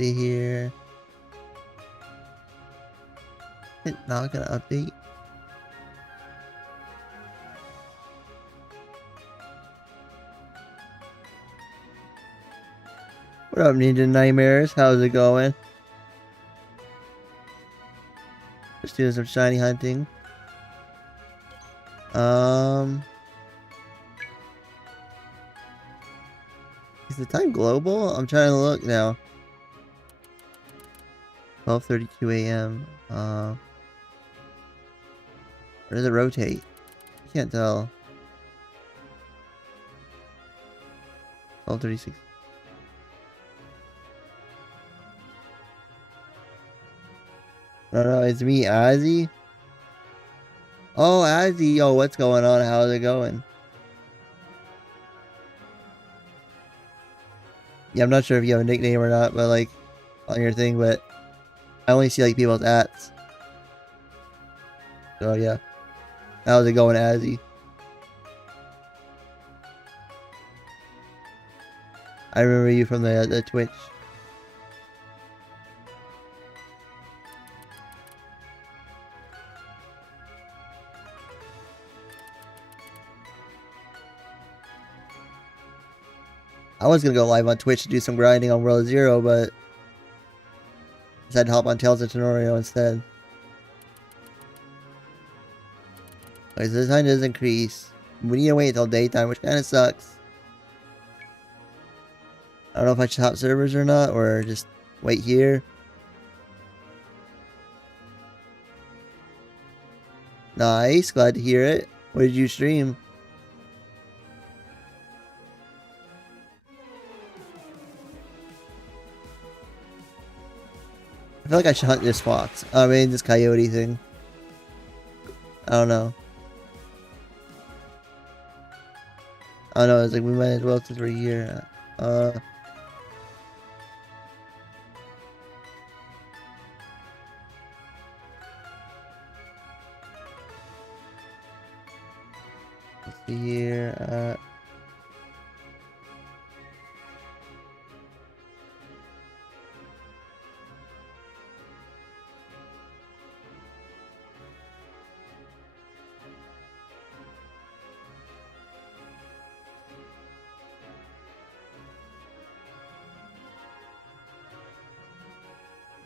See here. It's not gonna update. What up, Ninja Nightmares? How's it going? Just doing some shiny hunting. Is the time global? I'm trying to look now. 12:32 a.m. Where does it rotate? I can't tell. 12:36. No, it's me, Ayyy. Oh, Ayyy, yo, what's going on? How's it going? Yeah, I'm not sure if you have a nickname or not, but like on your thing, but I only see like people's ats. So yeah. How's it going, Ayyy? I remember you from the Twitch. I was gonna go live on Twitch to do some grinding on World Zero, but decided to hop on Tales of Tanorio instead. Okay, so this time does increase. We need to wait until daytime, which kind of sucks. I don't know if I should hop servers or not, or just wait here. Nice, glad to hear it. What did you stream? I feel like I should hunt this fox. I mean, this coyote thing. I don't know. I don't know, it's like we might as well since we're here. Let's see here.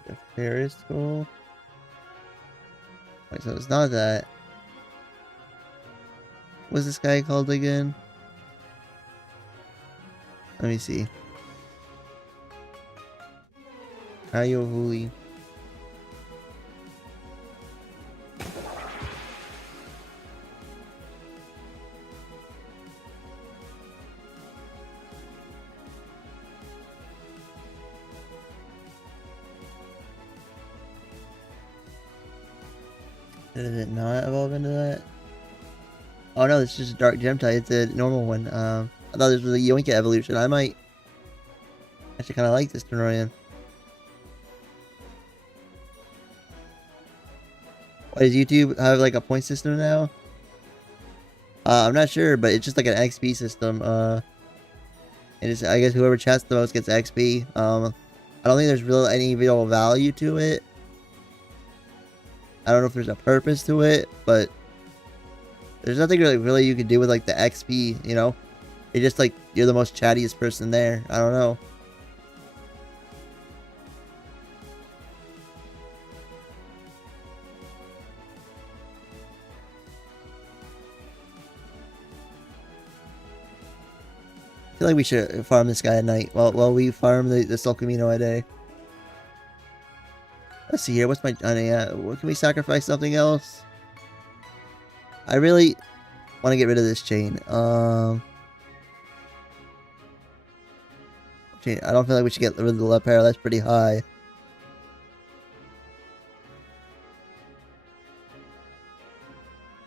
The Ferris school. Wait, so it's not that. What's this guy called again? Let me see. Ayyy. Did it not evolve into that? Oh no, it's just a dark gem type. It's a normal one. I thought this was a Yoinka evolution. I might actually kind of like this Tanorio. Why does YouTube have like a point system now? I'm not sure, but it's just like an XP system. And it's, I guess whoever chats the most gets XP. I don't think there's really any real value to it. I don't know if there's a purpose to it, but there's nothing really you can do with like the XP, you know? It's just like you're the most chattiest person there. I don't know. I feel like we should farm this guy at night while we farm the Solcamino at day. Let's see here. What's my honey at? What, can we sacrifice something else? I really want to get rid of this chain. I don't feel like we should get rid of the left pair. That's pretty high.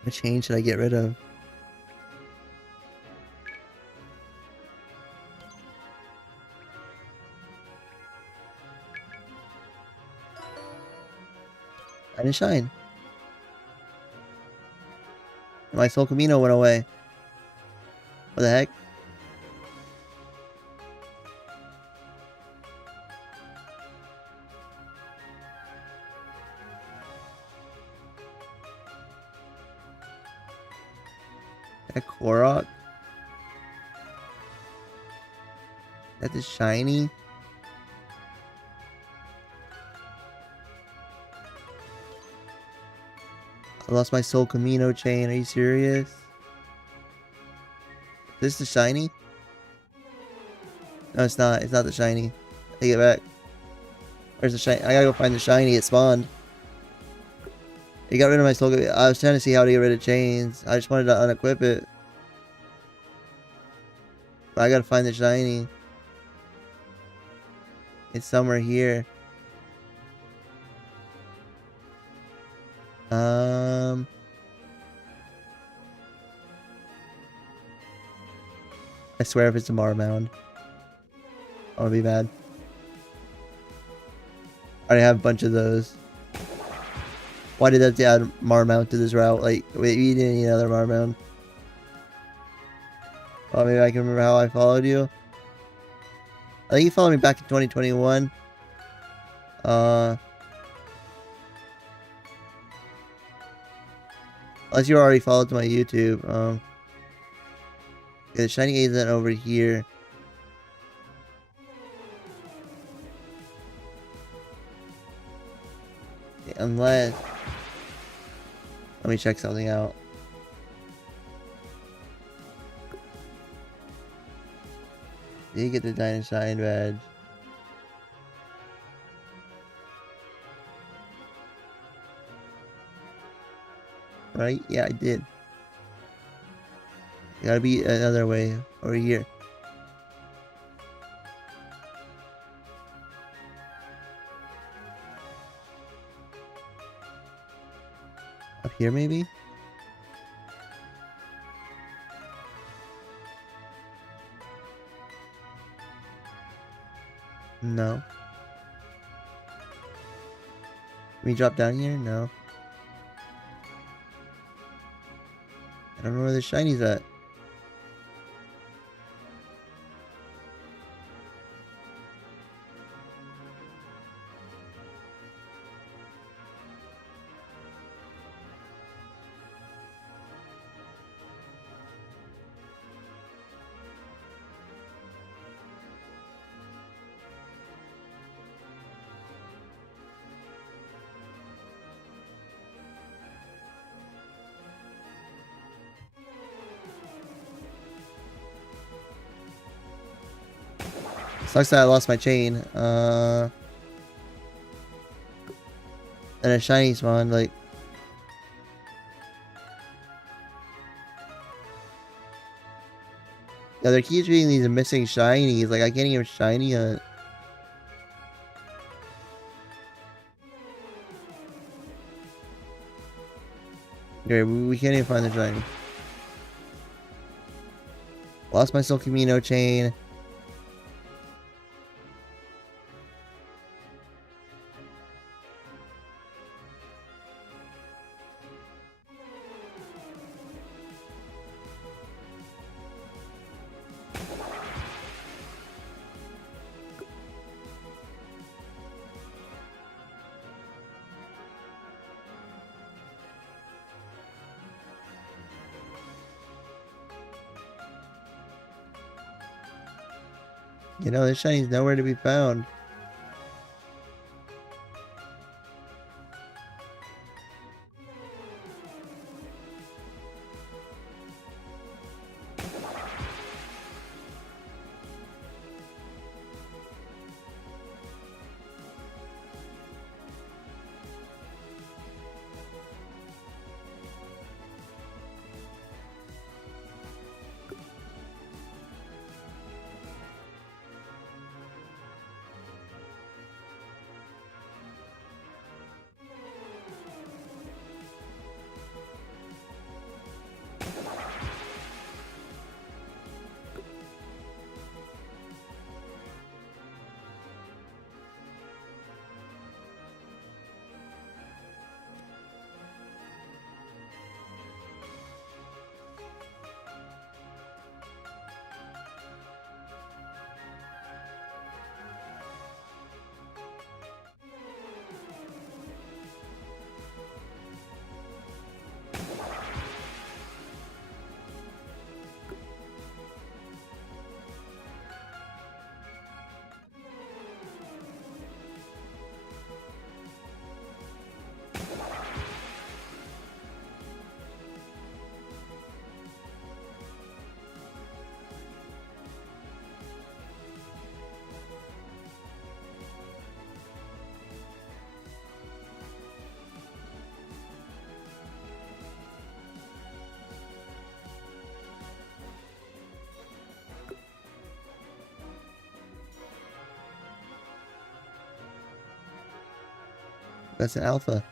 What chain should I get rid of? I didn't shine. My Solcamino went away. What the heck? that Korok? That is shiny? I lost my Solcamino chain. Are you serious? Is this the shiny? No, it's not. It's not the shiny. Take it back. Where's the shiny? I gotta go find the shiny. It spawned. He got rid of my Solcamino. I was trying to see how to get rid of chains. I just wanted to unequip it. But I gotta find the shiny. It's somewhere here. I swear if it's a Marmound, I'll be mad. I already have a bunch of those. Why did I have to add Marmound to this route? Like, wait, you didn't need another Marmound. Oh, maybe I can remember how I followed you. I think you followed me back in 2021. Unless you already followed to my YouTube. Yeah, the shiny isn't over here. Okay, unless... Let me check something out. Did you get the Dinoshine badge? Right? Yeah, I did. Gotta be another way over here. Up here, maybe? No. Can we drop down here? No. I don't know where the shiny's at. Sucks that I lost my chain. And a shiny spawn, like... Yeah, they keep treating these missing shinies. Like, I can't even shiny hunt. Okay, we can't even find the shiny. Lost my Solcamino chain. You know, this shiny's nowhere to be found. That's an alpha.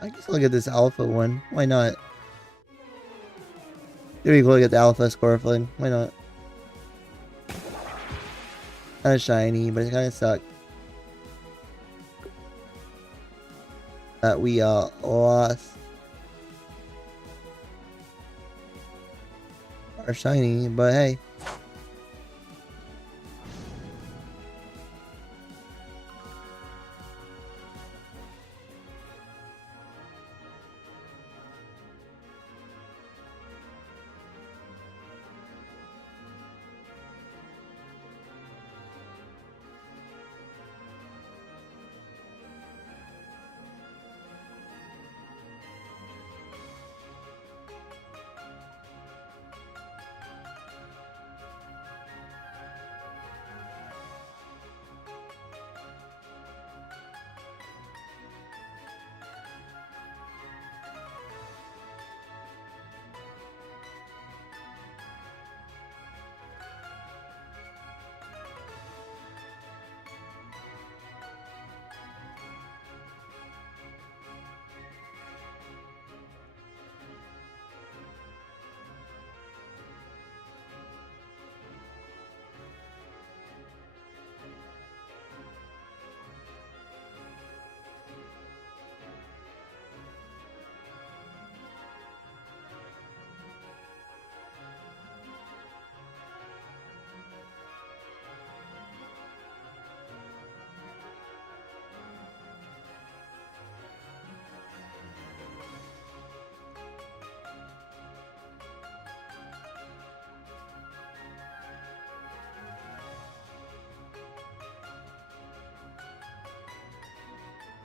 I guess I'll get this alpha one. Why not? Here we go, get the alpha Scorfling. Why not? Kinda shiny, but it kinda sucks that we lost our shiny, but hey.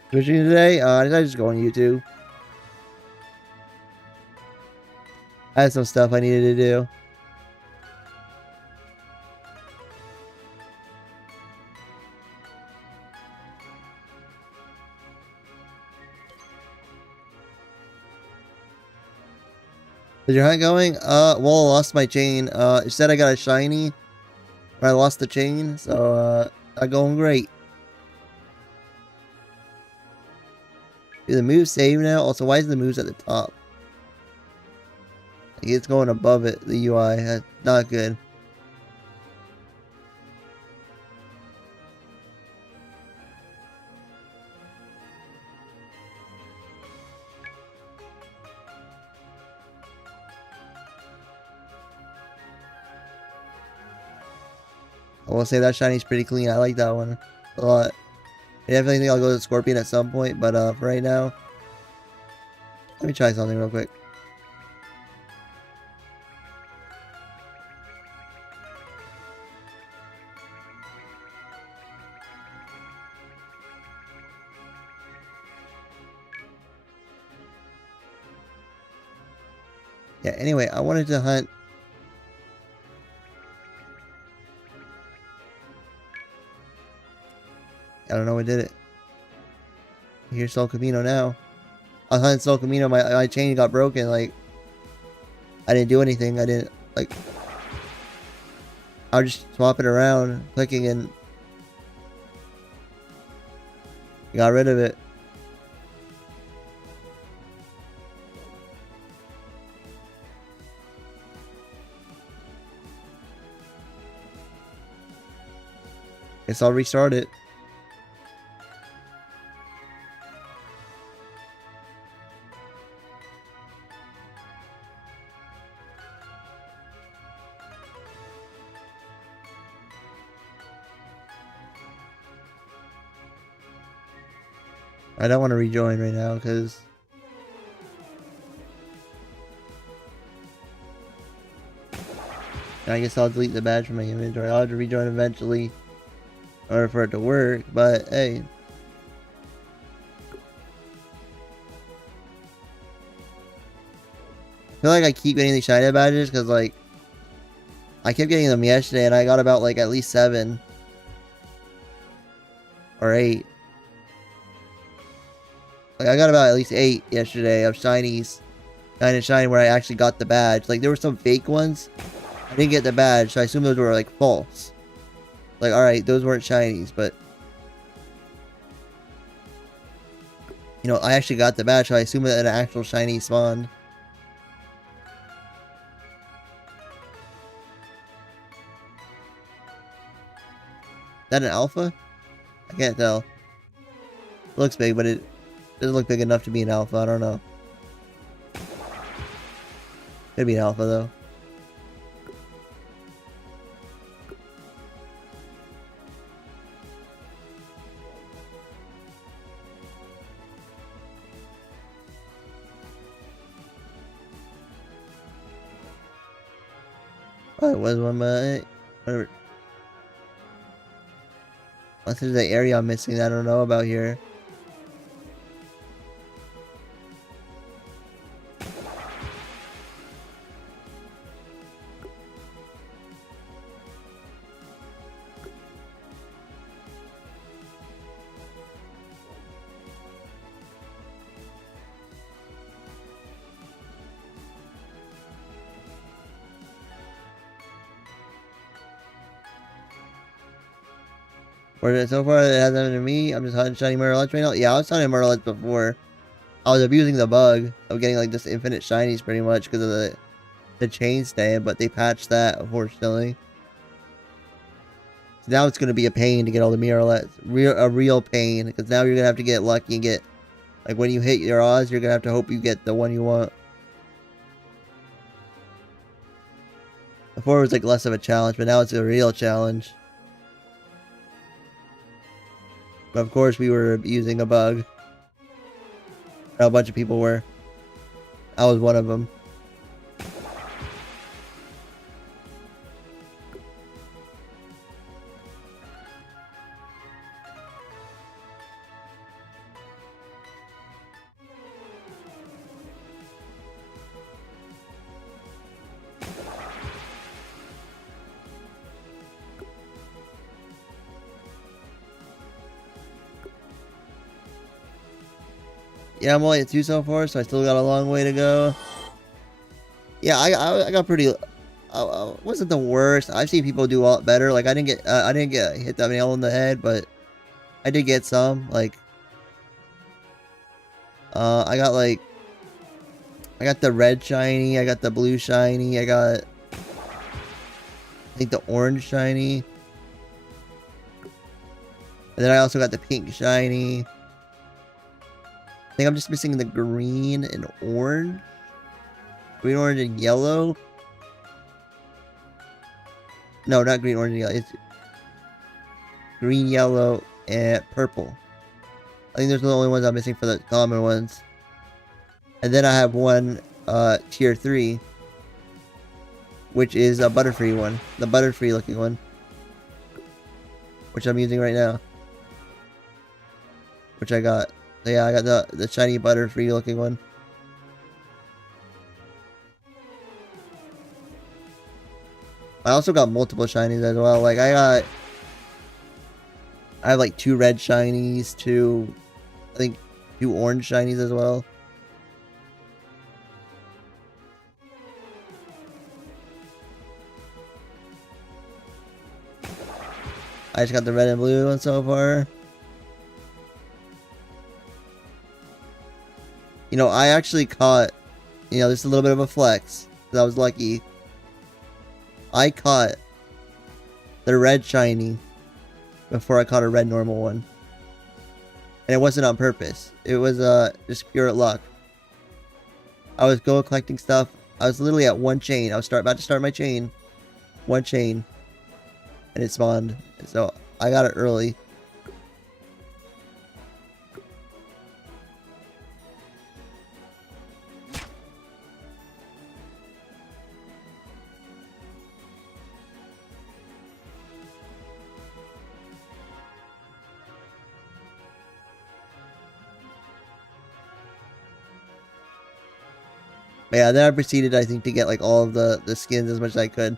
Switching today? Did I just go on YouTube? I had some stuff I needed to do. Is your hunt going? Well, I lost my chain. It said I got a shiny, but I lost the chain, so, not going great. Do the move save now? Also, why is the moves at the top? Like, it's going above it, the UI. That's not good. I will say that shiny's pretty clean. I like that one a lot. I definitely think I'll go to Scorpion at some point, but for right now, let me try something real quick. Yeah, anyway, I wanted to hunt. I don't know what did it. Here's Solcamino now. I hunted Solcamino, my chain got broken, like, I didn't do anything, I didn't, like, I was just swapping around, clicking, and got rid of it. Guess I'll restart it. I don't want to rejoin right now because I guess I'll delete the badge from my inventory. I'll have to rejoin eventually in order for it to work, but hey. I feel like I keep getting these shiny badges because, like, I kept getting them yesterday and I got about, like, at least 7 or 8. Like, I got about at least 8 yesterday of shinies. Kind of shiny where I actually got the badge. Like, there were some fake ones. I didn't get the badge, so I assume those were, like, false. Like, alright, those weren't shinies, but... You know, I actually got the badge, so I assume that an actual shiny spawned. Is that an alpha? I can't tell. It looks big, but it doesn't look big enough to be an alpha. I don't know. Could be an alpha, though. Oh, it was one, but... Whatever. Unless there's an area I'm missing that I don't know about here. Or so far, it hasn't happened to me. I'm just hunting shiny Rerelaunch right now. Yeah, I was hunting Rerelaunch before. I was abusing the bug of getting like just infinite shinies pretty much because of the chain stay, but they patched that, unfortunately. So now it's going to be a pain to get all the Rerelaunch. A real pain, because now you're going to have to get lucky and get... Like, when you hit your odds, you're going to have to hope you get the one you want. Before it was like less of a challenge, but now it's a real challenge. But of course, we were using a bug. A bunch of people were. I was one of them. Yeah, I'm only at 2 so far, so I still got a long way to go. Yeah, I got pretty. Wasn't the worst. I've seen people do a lot better. Like I didn't get hit that nail on the head, but I did get some. Like, I got the red shiny. I got the blue shiny. I got, I think, the orange shiny. And then I also got the pink shiny. I think I'm just missing the green and orange. Green, orange, and yellow. No, not green, orange, and yellow. It's green, yellow, and purple. I think those are the only ones I'm missing for the common ones. And then I have one tier 3. Which is a Butterfree one. The Butterfree looking one. Which I'm using right now. Which I got. So yeah, I got the shiny Butterfree looking one. I also got multiple shinies as well. Like I have like 2 red shinies, I think 2 orange shinies as well. I just got the red and blue one so far. You know, I actually caught, you know, this is a little bit of a flex, because I was lucky. I caught the red shiny before I caught a red normal one. And it wasn't on purpose. It was just pure luck. I was collecting stuff. I was literally at 1 chain. I was about to start my chain. 1 chain. And it spawned. So I got it early. But yeah, then I proceeded, I think, to get like all of the skins as much as I could.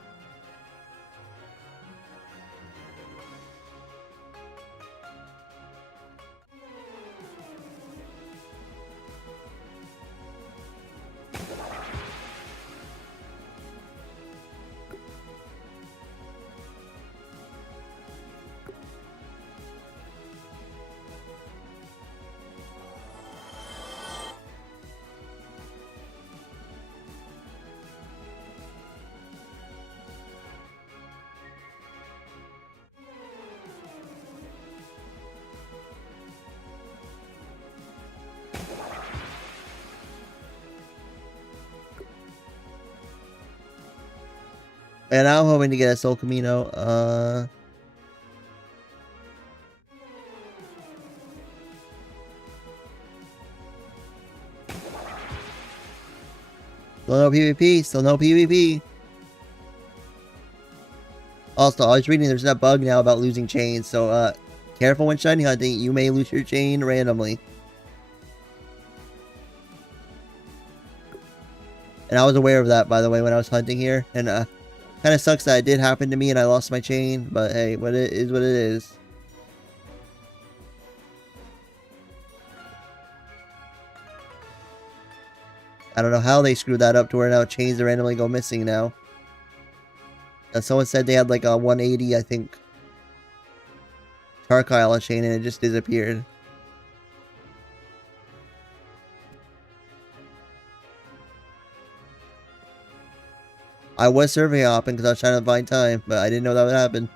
And I'm hoping to get a Solcamino. Still no PvP. Still no PvP. Also, I was reading there's that bug now about losing chains. So, careful when shiny hunting. You may lose your chain randomly. And I was aware of that, by the way, when I was hunting here. And, kind of sucks that it did happen to me and I lost my chain. But, hey, what it is what it is. I don't know how they screwed that up to where now chains randomly go missing now. And someone said they had like a 180, I think, Charkyle chain and it just disappeared. I was survey hopping because I was trying to find time, but I didn't know that would happen.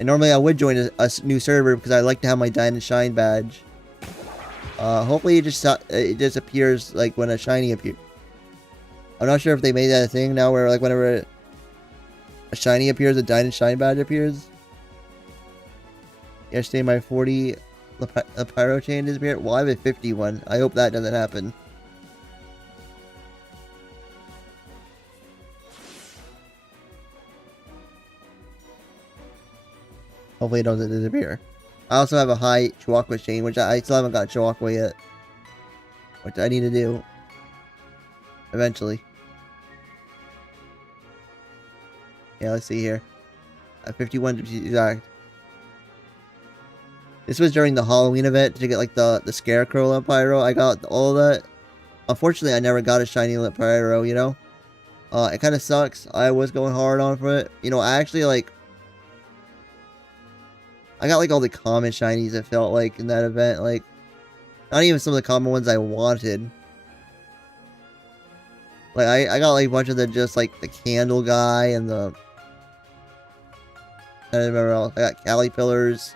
And normally I would join a new server because I like to have my Dine and Shine badge. Hopefully it just appears like when a shiny appears. I'm not sure if they made that a thing now where like whenever a shiny appears, a Dine and Shine badge appears. Yesterday my 40 Pyro chain disappeared. Well, I have a 51. I hope that doesn't happen. Hopefully it doesn't disappear. I also have a high Chihuahua chain, which I still haven't got Chihuahua yet. Which I need to do. Eventually. Yeah, let's see here. 51 to be exact. This was during the Halloween event to get like the Scarecrow Lit Pyro. I got all that. Unfortunately, I never got a shiny Lit Pyro, you know? It kind of sucks. I was going hard on for it. You know, I actually like... I got like all the common shinies it felt like in that event. Like, not even some of the common ones I wanted. Like, I got like a bunch of the just like the candle guy and the... I don't remember else. I got Caterpillars,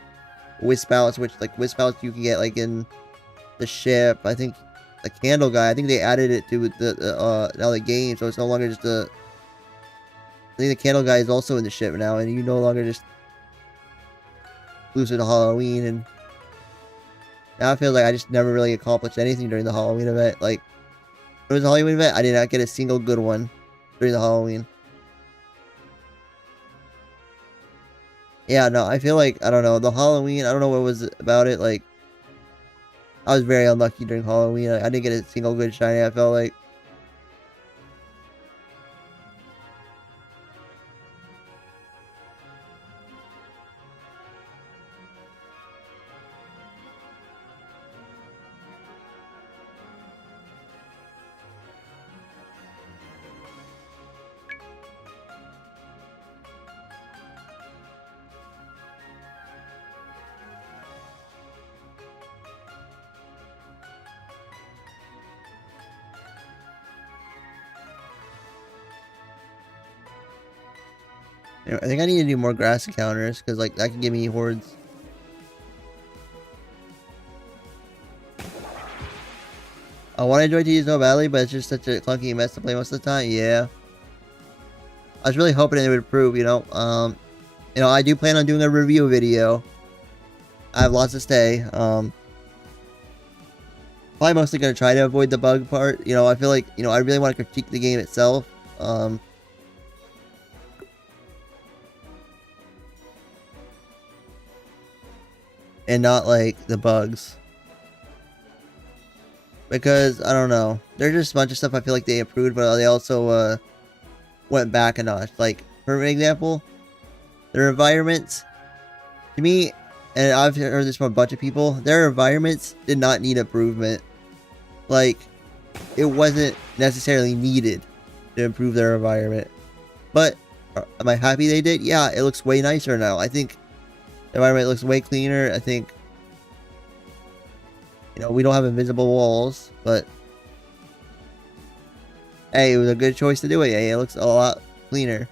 Wispouts, which like Wispouts you can get like in the ship. I think the candle guy, I think they added it to now the game, so it's no longer just a... I think the candle guy is also in the ship now, and you no longer just exclusive to Halloween, and now I feel like I just never really accomplished anything during the Halloween event. Like, it was a Halloween event, I did not get a single good one during the Halloween. Yeah, no, I feel like, I don't know, the Halloween, I don't know what was about it, like, I was very unlucky during Halloween. I didn't get a single good shiny, I felt like. I think I need to do more grass encounters, because like that can give me hordes. I want to enjoy to use No Valley, but it's just such a clunky mess to play most of the time. Yeah. I was really hoping it would improve, you know. You know, I do plan on doing a review video. I have lots to say. Probably mostly going to try to avoid the bug part. You know, I feel like, you know, I really want to critique the game itself. And not like the bugs, because I don't know, there's just a bunch of stuff I feel like they improved, but they also went back a notch. Like, for example, their environments, to me, and I've heard this from a bunch of people, their environments did not need improvement. Like, it wasn't necessarily needed to improve their environment. But am I happy they did? Yeah, it looks way nicer now. I think the environment looks way cleaner. I think, you know, we don't have invisible walls, but hey, it was a good choice to do it. Hey, it looks a lot cleaner.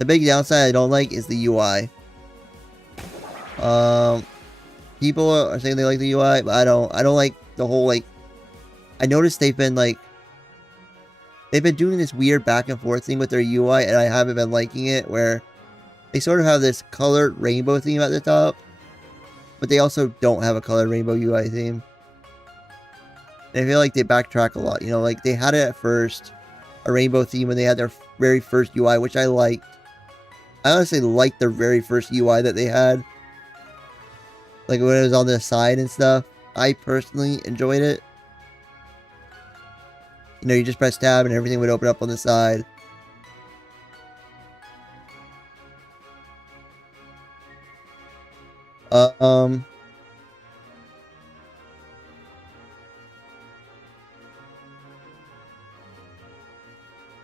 The big downside I don't like is the UI. people are saying they like the UI, but I don't like the whole, like, I noticed they've been doing this weird back and forth thing with their UI, and I haven't been liking it, where they sort of have this colored rainbow theme at the top, but they also don't have a colored rainbow UI theme. And I feel like they backtrack a lot, you know, like they had it at first, a rainbow theme when they had their very first UI, which I liked. I honestly liked their very first UI that they had. Like when it was on the side and stuff. I personally enjoyed it. You know, you just press tab and everything would open up on the side.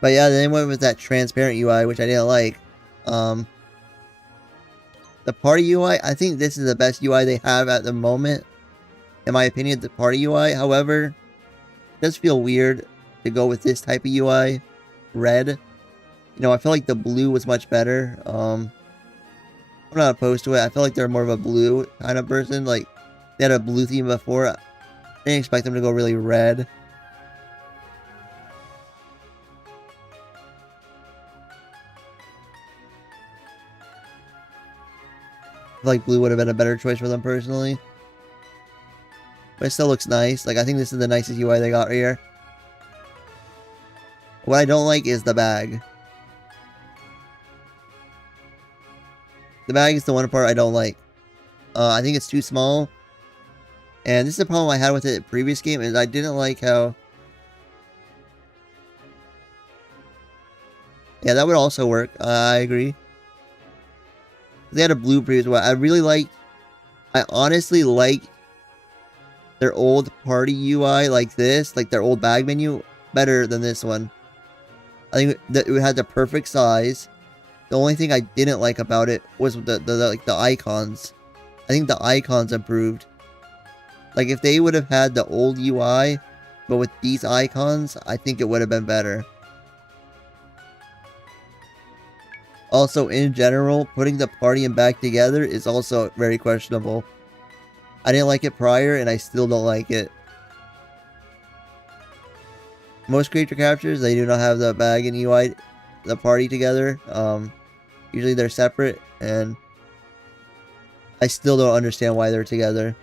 But yeah, then went with that transparent UI, which I didn't like. The party UI, I think this is the best UI they have at the moment. In my opinion, the party UI, however, it does feel weird to go with this type of UI. Red. You know, I feel like the blue was much better. I'm not opposed to it. I feel like they're more of a blue kind of person. Like, they had a blue theme before. I didn't expect them to go really red. I feel like blue would have been a better choice for them personally. But it still looks nice. Like, I think this is the nicest UI they got right here. What I don't like is the bag. The bag is the one part I don't like. I think it's too small. And this is the problem I had with it previous game, is I didn't like how... Yeah, that would also work. I agree. They had a blue previous one. I honestly liked their old party UI like this, like their old bag menu, better than this one. I think that it had the perfect size. The only thing I didn't like about it was the icons. I think the icons improved. Like if they would have had the old UI, but with these icons, I think it would have been better. Also, in general, putting the party and bag together is also very questionable. I didn't like it prior, and I still don't like it. Most creature captures, they do not have the bag and UI, the party together. Usually they're separate, and I still don't understand why they're together.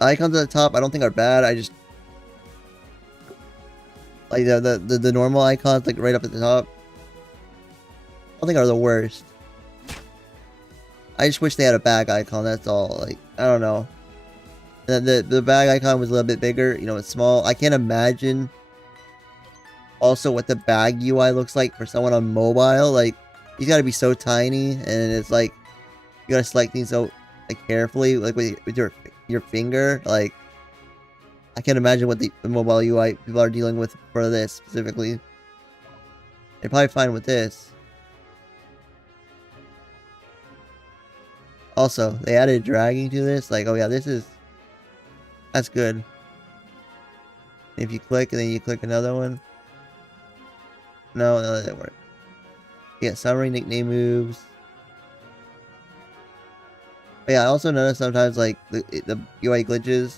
Icons at the top, I don't think are bad. I just like the normal icons, like right up at the top. I don't think are the worst. I just wish they had a bag icon. That's all. Like, I don't know. The bag icon was a little bit bigger. You know, it's small. I can't imagine also what the bag UI looks like for someone on mobile. Like, he's got to be so tiny, and it's like you gotta select things so like carefully, like with your finger. Like, I can't imagine what the mobile UI people are dealing with for this specifically. They're probably fine with this. Also, they added dragging to this. Like, oh yeah, that's good. If you click and then you click another one. No, that didn't work. Yeah, summary nickname moves. But yeah, I also noticed sometimes like the UI glitches.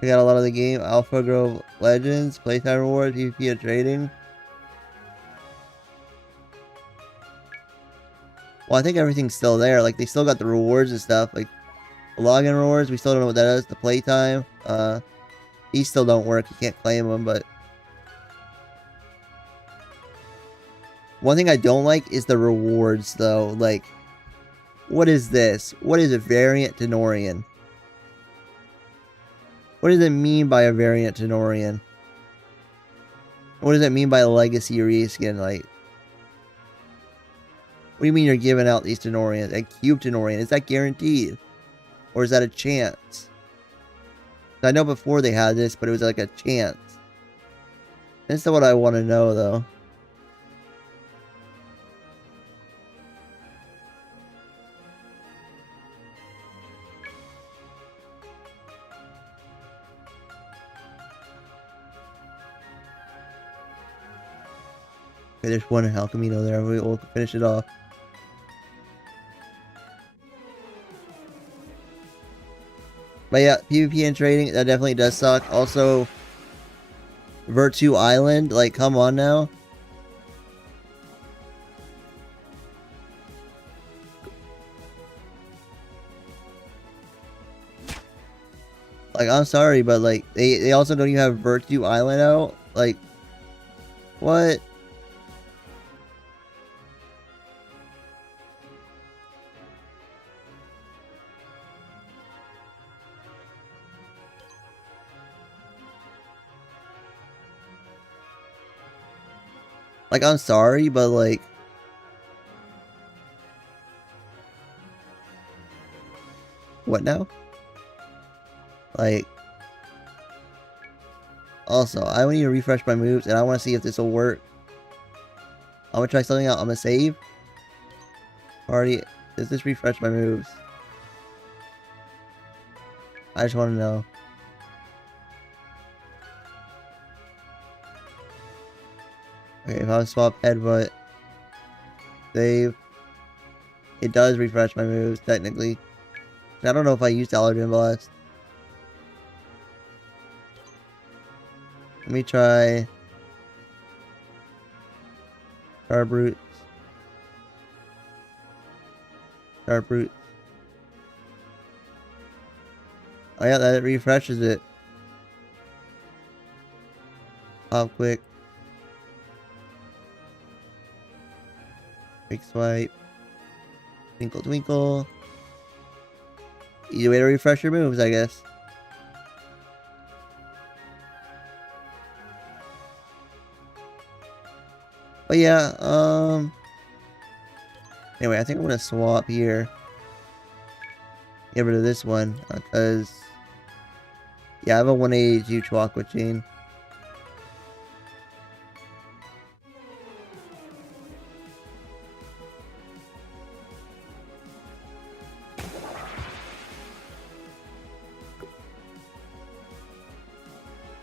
We got a lot of the game. Alpha Grove Legends, playtime rewards, PvP and trading. Well, I think everything's still there. Like, they still got the rewards and stuff. Like, the login rewards, we still don't know what that is. The playtime, these still don't work. You can't claim them, but... One thing I don't like is the rewards, though. Like, what is this? What is a variant Tanorio? What does it mean by a variant Tanorio? What does it mean by a legacy reskin? Like, what do you mean you're giving out these Tanorians? A cube Tanorio, is that guaranteed? Or is that a chance? I know before they had this, but it was like a chance. That's not what I want to know, though. Okay, there's one Solcamino there. We'll finish it off. But yeah, PvP and trading, that definitely does suck. Also, Virtue Island, like, come on now. Like, I'm sorry, but like, they also don't even have Virtue Island out. Like, what? Like, I'm sorry, but like, what now? Like, also, I need to refresh my moves, and I want to see if this will work. I'm gonna try something out. I'm gonna save. Already, does this refresh my moves? I just want to know. Okay, if I swap headbutt, save, it does refresh my moves, technically. I don't know if I used Allergen Blast. Let me try Sharp Roots. Sharp Roots. Oh yeah, that refreshes it. Pop quick. Quick swipe. Twinkle twinkle. Easy way to refresh your moves, I guess. But yeah, anyway, I think I'm gonna swap here. Get rid of this one, because yeah, I have a 182 Quackin.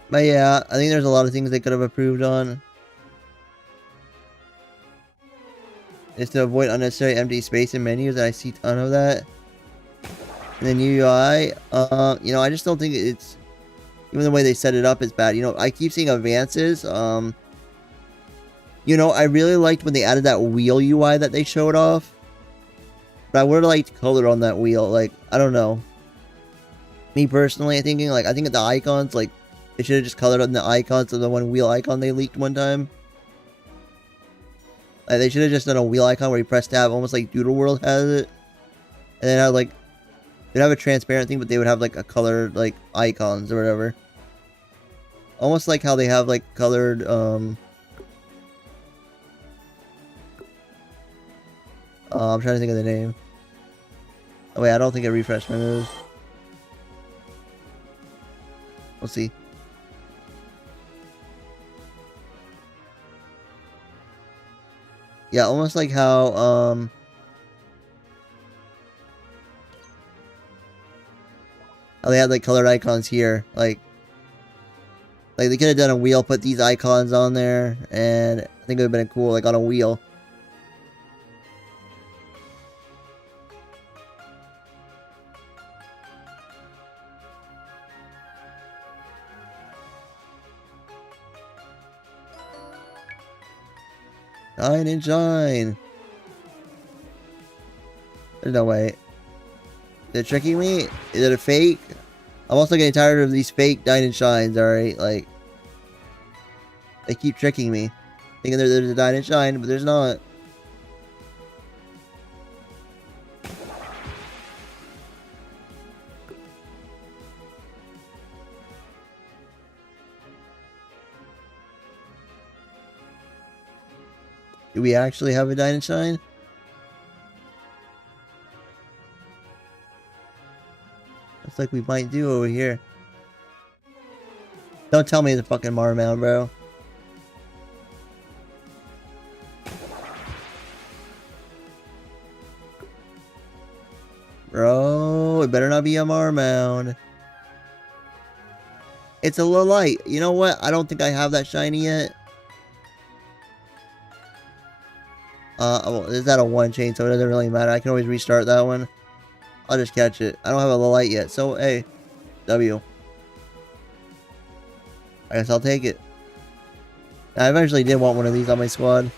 But yeah, I think there's a lot of things they could have improved on. Is to avoid unnecessary empty space in menus, and I see a ton of that. And then UI, you know, I just don't think it's, even the way they set it up is bad. You know, I keep seeing advances. You know, I really liked when they added that wheel UI that they showed off. But I would have liked color on that wheel. Like, I don't know. Me personally, I think the icons, like, they should have just colored on the icons of the one wheel icon they leaked one time. Like, they should have just done a wheel icon where you press tab, almost like Doodle World has it. And then have, like, they'd have a transparent thing, but they would have, like, a colored, like, icons or whatever. Almost like how they have, like, colored, I'm trying to think of the name. Oh, wait, I don't think it refreshed my moves. We'll see. Yeah, almost like how, how they had, like, colored icons here. Like they could have done a wheel, put these icons on there, and I think it would have been cool, like, on a wheel. Dine and shine. There's no way. Is it tricking me? Is it a fake? I'm also getting tired of these fake dine and shines, alright? Like, they keep tricking me. Thinking there's a dine and shine, but there's not. Do we actually have a dine and shine? Looks like we might do over here. Don't tell me it's a fucking Marmount, bro. Bro, it better not be a Marmound. It's a Lilite. You know what? I don't think I have that shiny yet. Well, is that a one chain, so it doesn't really matter. I can always restart that one. I'll just catch it. I don't have a Lilite yet, so hey, W. I guess I'll take it. I eventually did want one of these on my squad.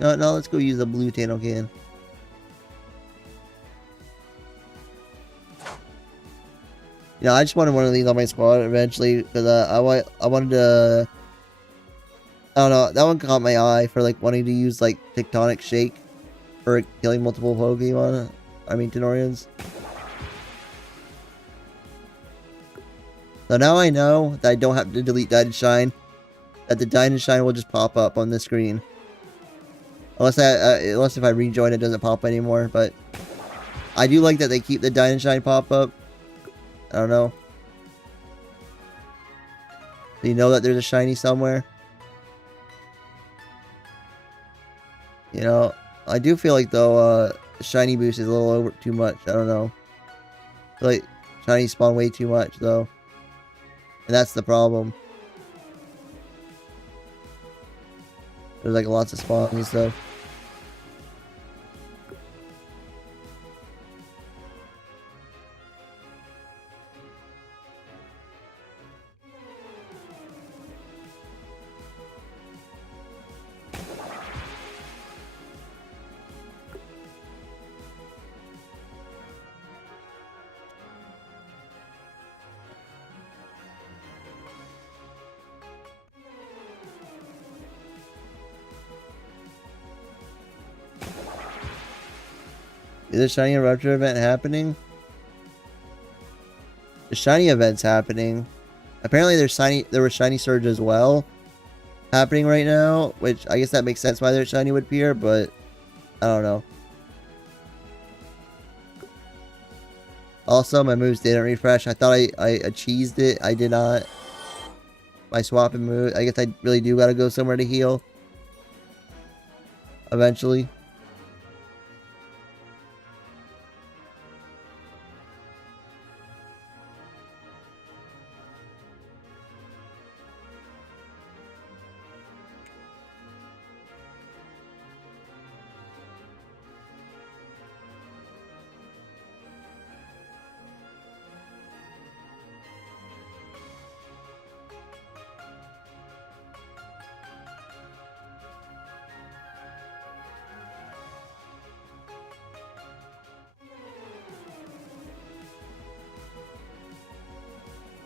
No, let's go use the blue Tanocan. You know, I just wanted one of these on my squad eventually because I wanted to. I don't know. That one caught my eye for like wanting to use like Tectonic Shake for killing multiple Pokemon. I mean Tenorians. So now I know that I don't have to delete Dyed Shine. That the Dyed Shine will just pop up on the screen. Unless if I rejoin it doesn't pop anymore. But I do like that they keep the Dyed Shine pop up. I don't know. Do you know that there's a shiny somewhere? You know, I do feel like though, shiny boost is a little over too much. I don't know. I feel like shiny spawn way too much though, and that's the problem. There's like lots of spawns and stuff. Is the shiny eruptor event happening? The shiny event's happening. Apparently there was shiny surge as well happening right now, which I guess that makes sense why their shiny would appear, but I don't know. Also, my moves didn't refresh. I thought I cheesed it. I did not. By swapping moves, I guess I really do gotta go somewhere to heal. Eventually.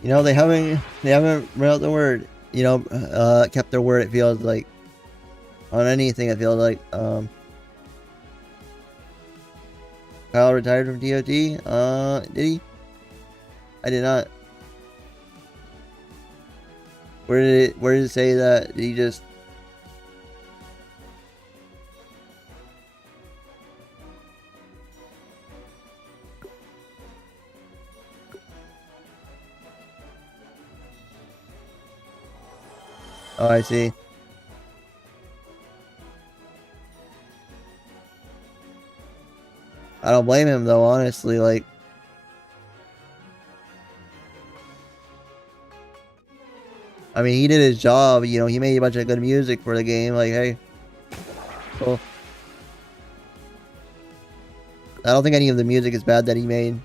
You know, they haven't read out the word. You know, kept their word. It feels like on anything. It feels like Kyle retired from TOT. Did he? I did not. Where did it say that? Did he just? Oh, I see. I don't blame him though, honestly, like I mean, he did his job, you know, he made a bunch of good music for the game, like, hey. Cool. I don't think any of the music is bad that he made.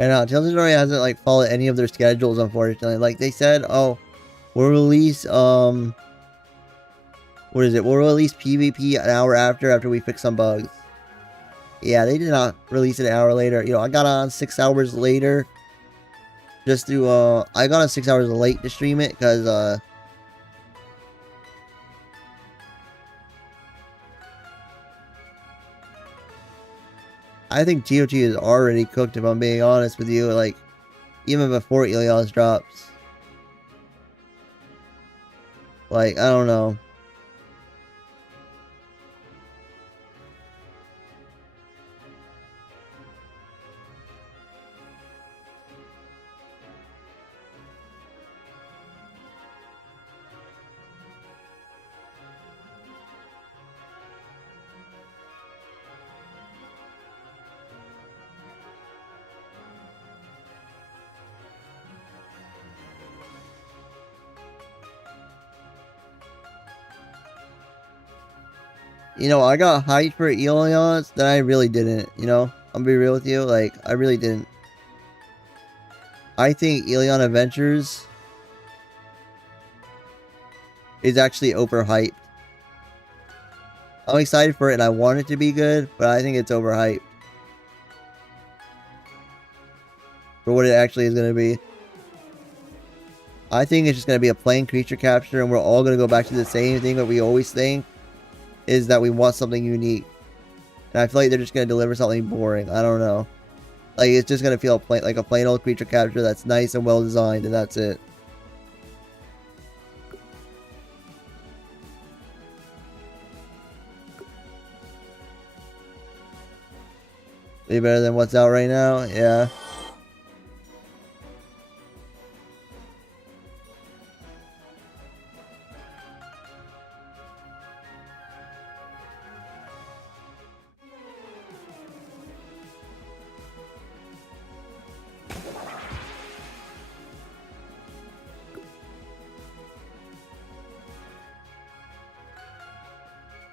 And Tanorio hasn't like followed any of their schedules, unfortunately. Like they said, oh, we'll release what is it? We'll release PvP an hour after we fix some bugs. Yeah, they did not release it an hour later. You know, I got on 6 hours later. Just to, I got on 6 hours late to stream it, because, I think TOT is already cooked, if I'm being honest with you, like, even before Ilios drops. Like, I don't know. You know, I got hyped for Ilios, then I really didn't, you know? I'm gonna be real with you, like, I really didn't. I think Ilion Adventures is actually overhyped. I'm excited for it and I want it to be good, but I think it's overhyped for what it actually is going to be. I think it's just going to be a plain creature capture, and we're all going to go back to the same thing that we always think, is that we want something unique. And I feel like they're just going to deliver something boring. I don't know. Like, it's just going to feel like a plain old creature capture that's nice and well designed, and that's it. Way better than what's out right now? Yeah.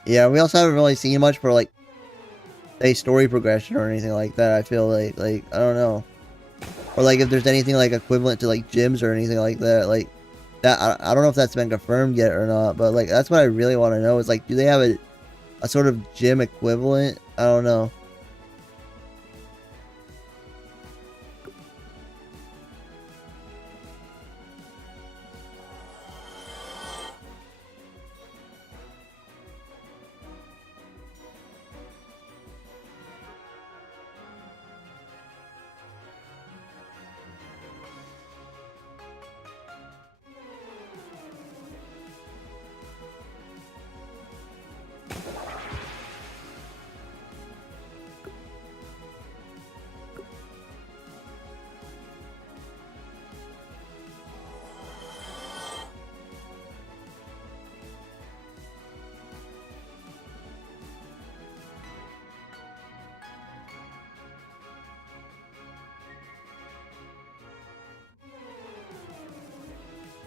Yeah, we also haven't really seen much for, like, a story progression or anything like that. I feel like, I don't know. Or, like, if there's anything, like, equivalent to, like, gyms or anything like that. Like, that, I don't know if that's been confirmed yet or not, but, like, that's what I really want to know is, like, do they have a sort of gym equivalent? I don't know.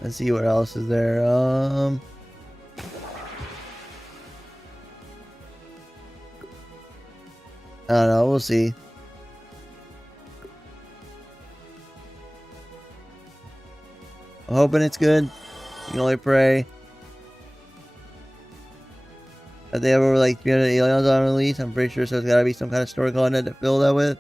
Let's see what else is there. I don't know. We'll see. I'm hoping it's good. You can only pray. If they have over like 300 aliens on release, I'm pretty sure so. It's gotta be some kind of story content to fill that with.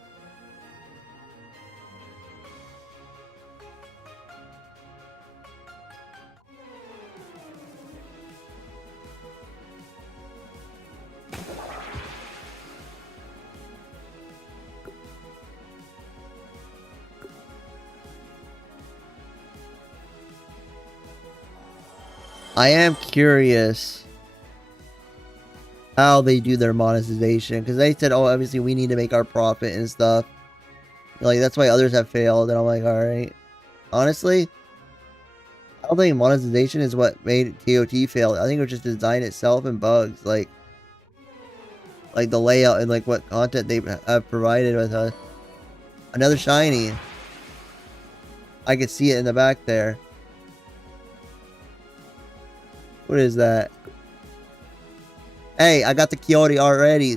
I am curious how they do their monetization, because they said, oh, obviously we need to make our profit and stuff. Like, that's why others have failed, and I'm like, alright. Honestly, I don't think monetization is what made TOT fail. I think it was just design itself and bugs, like the layout and like what content they have provided with us. Another shiny. I could see it in the back there. What is that? Hey, I got the Coyote already.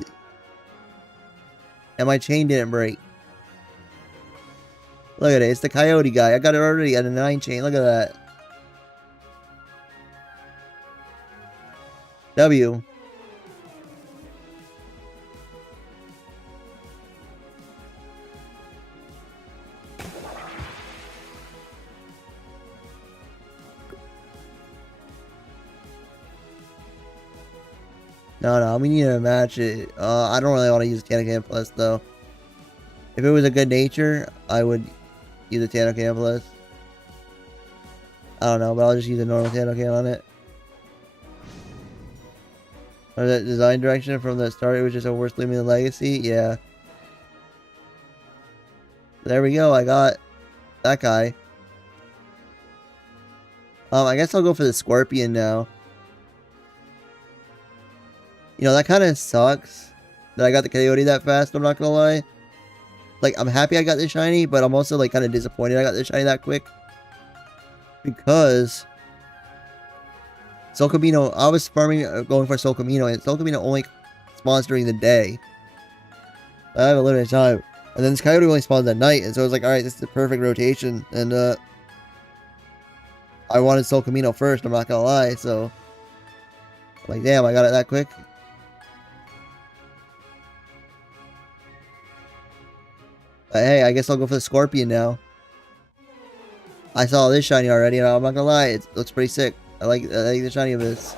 And my chain didn't break. Look at it. It's the Coyote guy. I got it already at a 9 chain. Look at that. W. No, we need to match it. I don't really want to use Tanorio Plus though. If it was a good nature, I would use a Tanorio Plus. I don't know, but I'll just use a normal Tanorio on it. Or that design direction from the start, it was just a worst limited legacy. Yeah. There we go. I got that guy. I guess I'll go for the Scorpion now. You know, that kind of sucks that I got the Coyote that fast, I'm not gonna lie. Like, I'm happy I got the shiny, but I'm also, like, kind of disappointed I got the shiny that quick. Because Solcamino, I was farming, going for Solcamino, and Solcamino only spawns during the day. I have a limited time. And then this Coyote only spawns at night, and so I was like, alright, this is the perfect rotation. And, I wanted Solcamino first, I'm not gonna lie, so I'm like, damn, I got it that quick. But hey, I guess I'll go for the Scorpion now. I saw this shiny already, and I'm not gonna lie, it looks pretty sick. I like the shiny of this.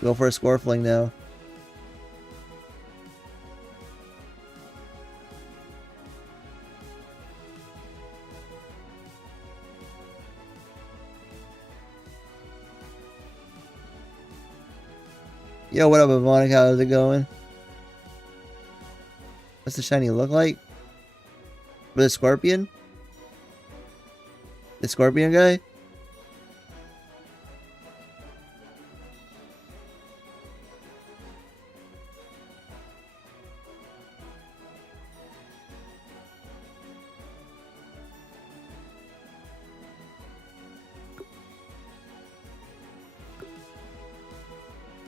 Go for a Scorfling now. Yo, what up, Monica? How's it going? What's the shiny look like? For the Scorpion? The Scorpion guy?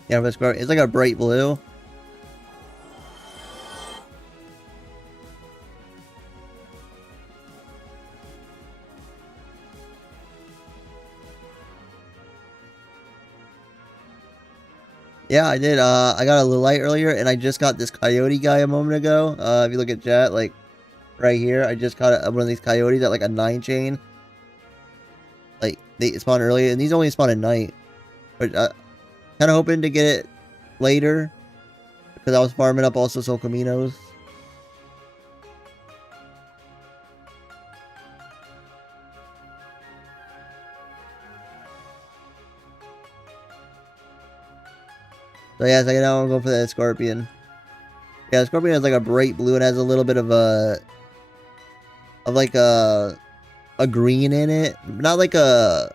Yeah, for the Scorpion. It's like a bright blue. Yeah, I did. I got a little light earlier, and I just got this Coyote guy a moment ago. If you look at chat, like, right here, I just caught one of these Coyotes at, like, a 9 chain. Like, they spawn early, and these only spawn at night. But, kind of hoping to get it later, because I was farming up also Solcaminos. So yeah, so now I'm going for the Scorpion. Yeah, the Scorpion has like a bright blue and has a little bit of a green in it. Not like a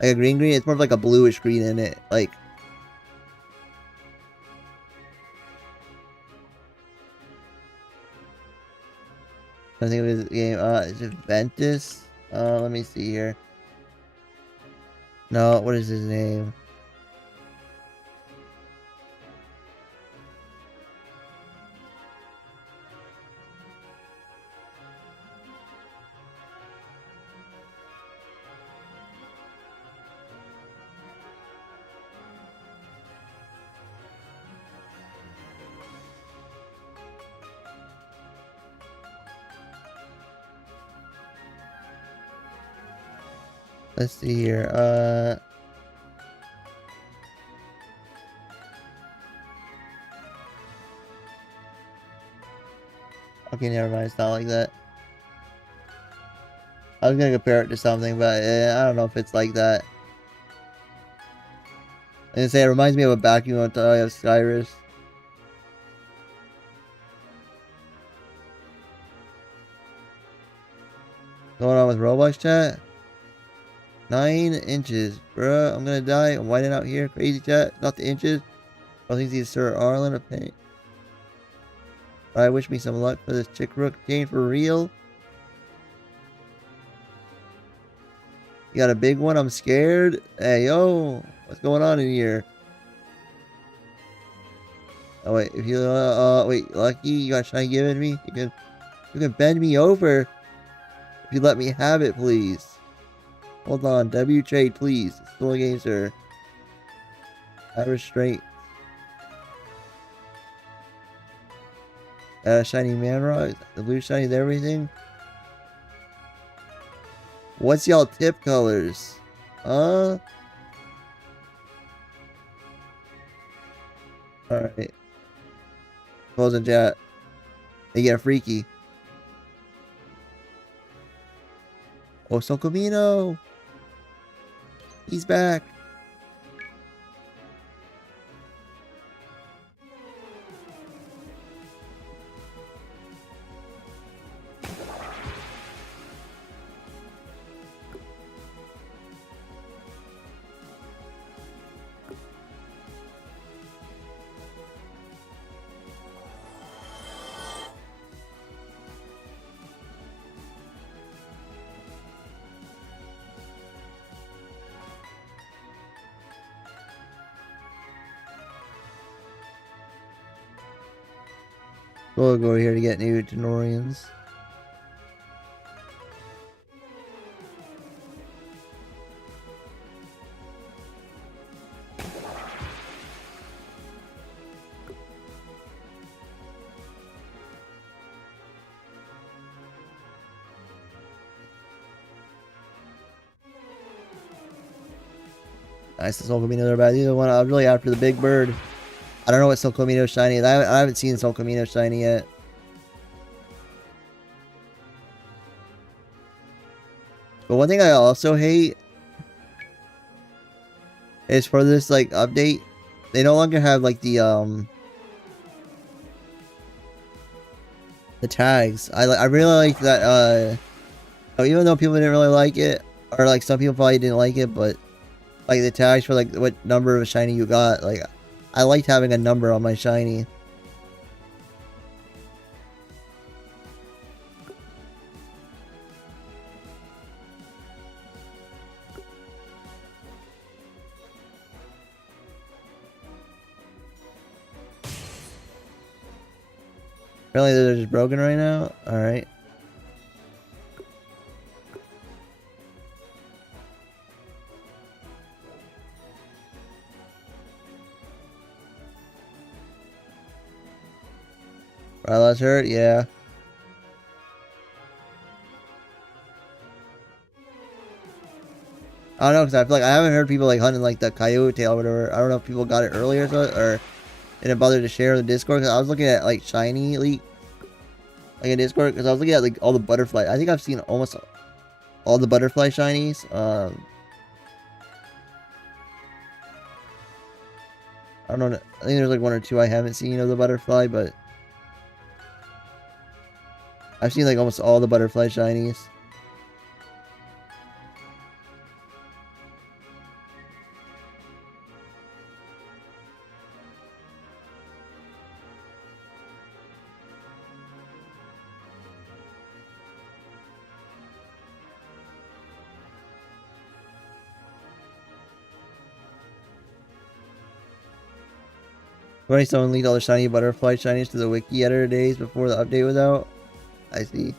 green. It's more of like a bluish green in it. Like, I think it was game. Is it Ventus? Let me see here. No, what is his name? Let's see here. Okay, never mind. It's not like that. I was gonna compare it to something, but I don't know if it's like that. I was gonna say it reminds me of a vacuum of Skyrus. Going on with Roblox chat? 9 inches, bruh. I'm gonna die. I'm whining out here. Crazy chat. Not the inches. I think he's Sir Arlen of Paint. Alright, wish me some luck for this chick rook game for real. You got a big one? I'm scared. Hey, yo. What's going on in here? Oh, wait. If you, wait. Lucky, you got shiny giving me? You can bend me over. If you let me have it, please. Hold on. W trade, please. Still against her. Have restraint. Shiny Manrock. The blue shiny is everything. What's y'all tip colors? Alright. Closing chat. They get a freaky. Oh, Solcamino! He's back! We'll go here to get new Tanorians. Nice, the Solcamino there, but either one. I'm really after the big bird. I don't know what Solcamino shiny is. I haven't seen Solcamino shiny yet. But one thing I also hate is for this like update, they no longer have like the tags. I really like that even though people didn't really like it, or like some people probably didn't like it, but like the tags for like what number of shiny you got, like I liked having a number on my shiny. Apparently they're just broken right now. Alright. Rerelaunch hurt? Yeah. I don't know, because I feel like I haven't heard people like hunting like the coyote tail or whatever. I don't know if people got it earlier or didn't bother to share the Discord, because I was looking at like shiny leak, like in Discord, because I was looking at like all the butterfly. I think I've seen almost all the butterfly shinies. I don't know. I think there's like one or two I haven't seen of the butterfly, but I've seen like almost all the butterfly shinies. Funny, someone leaked all the shiny butterfly shinies to the wiki editor days before the update was out. I see.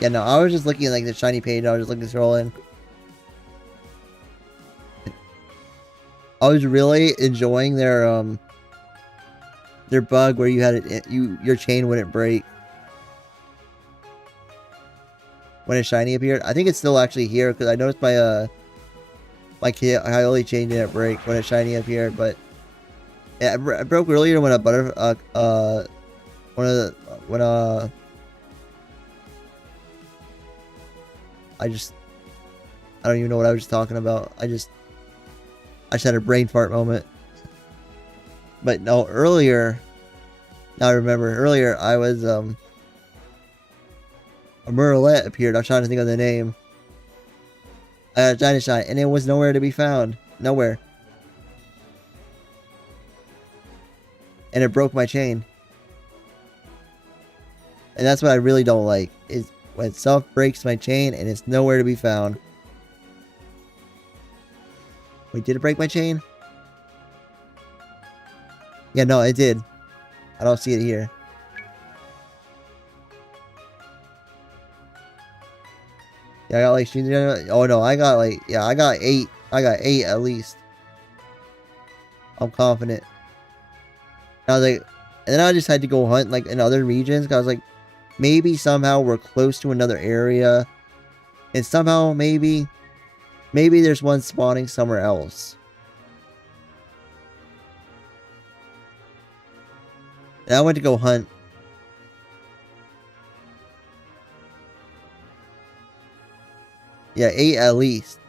Yeah, no, I was just looking at like the shiny page. I was just looking scrolling. I was really enjoying their bug where you had it, your chain wouldn't break when a shiny appeared. I think it's still actually here because I noticed my Coyote chain didn't break when a shiny appeared, but yeah, it broke earlier when a I don't even know what I was talking about. I just had a brain fart moment. But no, earlier, now I remember, earlier I was, a Murrelet appeared. I was trying to think of the name. I got a Giant Shine, and it was nowhere to be found. Nowhere. And it broke my chain. And that's what I really don't like, is when stuff breaks my chain and it's nowhere to be found. Wait, did it break my chain? Yeah, no, it did. I don't see it here. Yeah, I got like oh no, I got like, yeah, I got 8. I got 8 at least. I'm confident. I was like, and then I just had to go hunt like in other regions, 'cause I was like, maybe somehow we're close to another area, and somehow maybe there's one spawning somewhere else. And I went to go hunt. Yeah, 8 at least.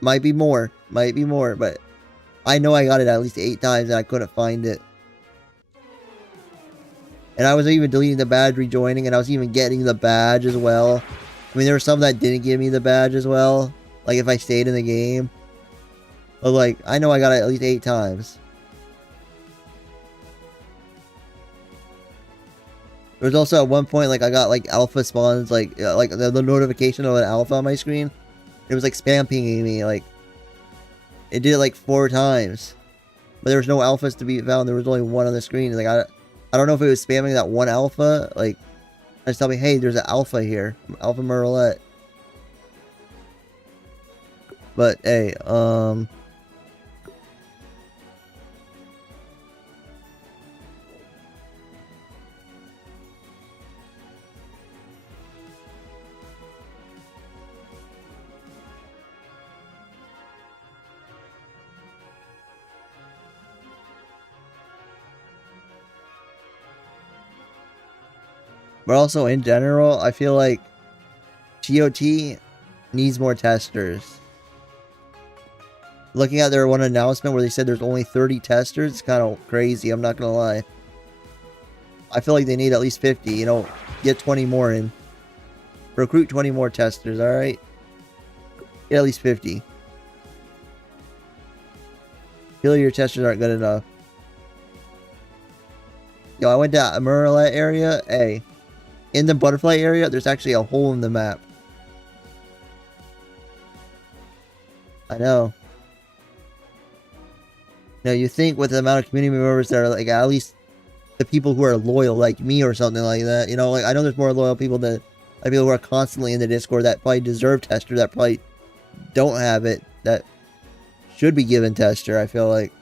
Might be more, but I know I got it at least 8 times and I couldn't find it. And I was even deleting the badge, rejoining, and I was even getting the badge as well. I mean, there were some that didn't give me the badge as well. Like, if I stayed in the game. But, like, I know I got it at least 8 times. There was also at one point, like, I got, like, alpha spawns, like the notification of an alpha on my screen. It was, like, spam pinging me, like, it did it, like, 4 times. But there was no alphas to be found. There was only one on the screen. Like, I don't know if it was spamming that one alpha. Like, just tell me, hey, there's an alpha here. Alpha Merlette. But, hey, but also, in general, I feel like GOT needs more testers. Looking at their one announcement where they said there's only 30 testers, it's kind of crazy, I'm not gonna lie. I feel like they need at least 50, you know, get 20 more in. Recruit 20 more testers, alright? Get at least 50. Feel your testers aren't good enough. Yo, I went to Merlette area, hey. In the butterfly area, there's actually a hole in the map. I know. Now, you think with the amount of community members that are, like, at least the people who are loyal, like me or something like that, you know, like, I know there's more loyal people than like people who are constantly in the Discord that probably deserve tester, that probably don't have it, that should be given tester, I feel like.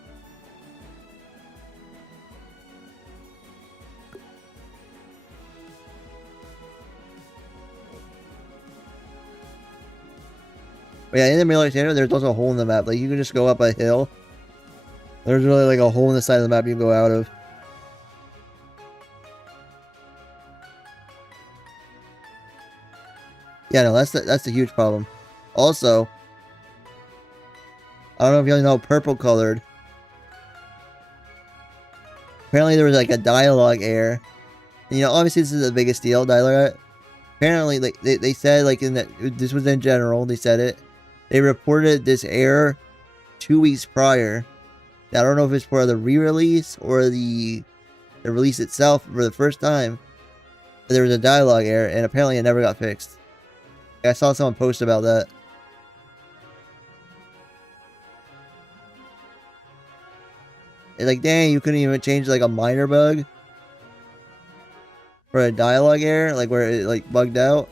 But yeah, in the Rerelaunch area, there's also a hole in the map. Like, you can just go up a hill. There's really, like, a hole in the side of the map you can go out of. Yeah, no, that's the huge problem. Also, I don't know if you know, purple colored. Apparently there was, like, a dialogue error. And, you know, obviously this is the biggest deal, dialogue. Apparently, like, they said, like, in that, this was in general, they said it. They reported this error 2 weeks prior. Now, I don't know if it's for the re-release or the release itself for the first time. But there was a dialogue error, and apparently it never got fixed. I saw someone post about that. It's like, dang, you couldn't even change, like, a minor bug for a dialogue error, like, where it, like, bugged out.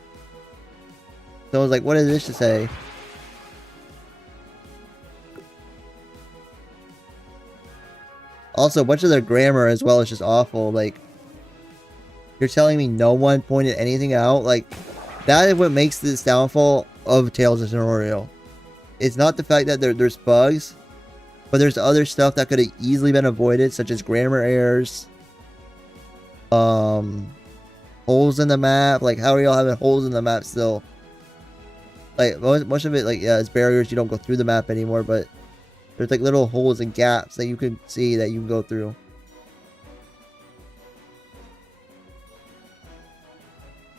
So I was like, what is this to say? Also, a bunch of their grammar as well is just awful. Like, you're telling me no one pointed anything out? Like, that is what makes this downfall of Tales of Tanorio. It's not the fact that there's bugs, but there's other stuff that could have easily been avoided, such as grammar errors, holes in the map. Like, how are y'all having holes in the map still? Like, most of it, like, yeah, it's barriers. You don't go through the map anymore, but there's, like, little holes and gaps that you can see that you can go through.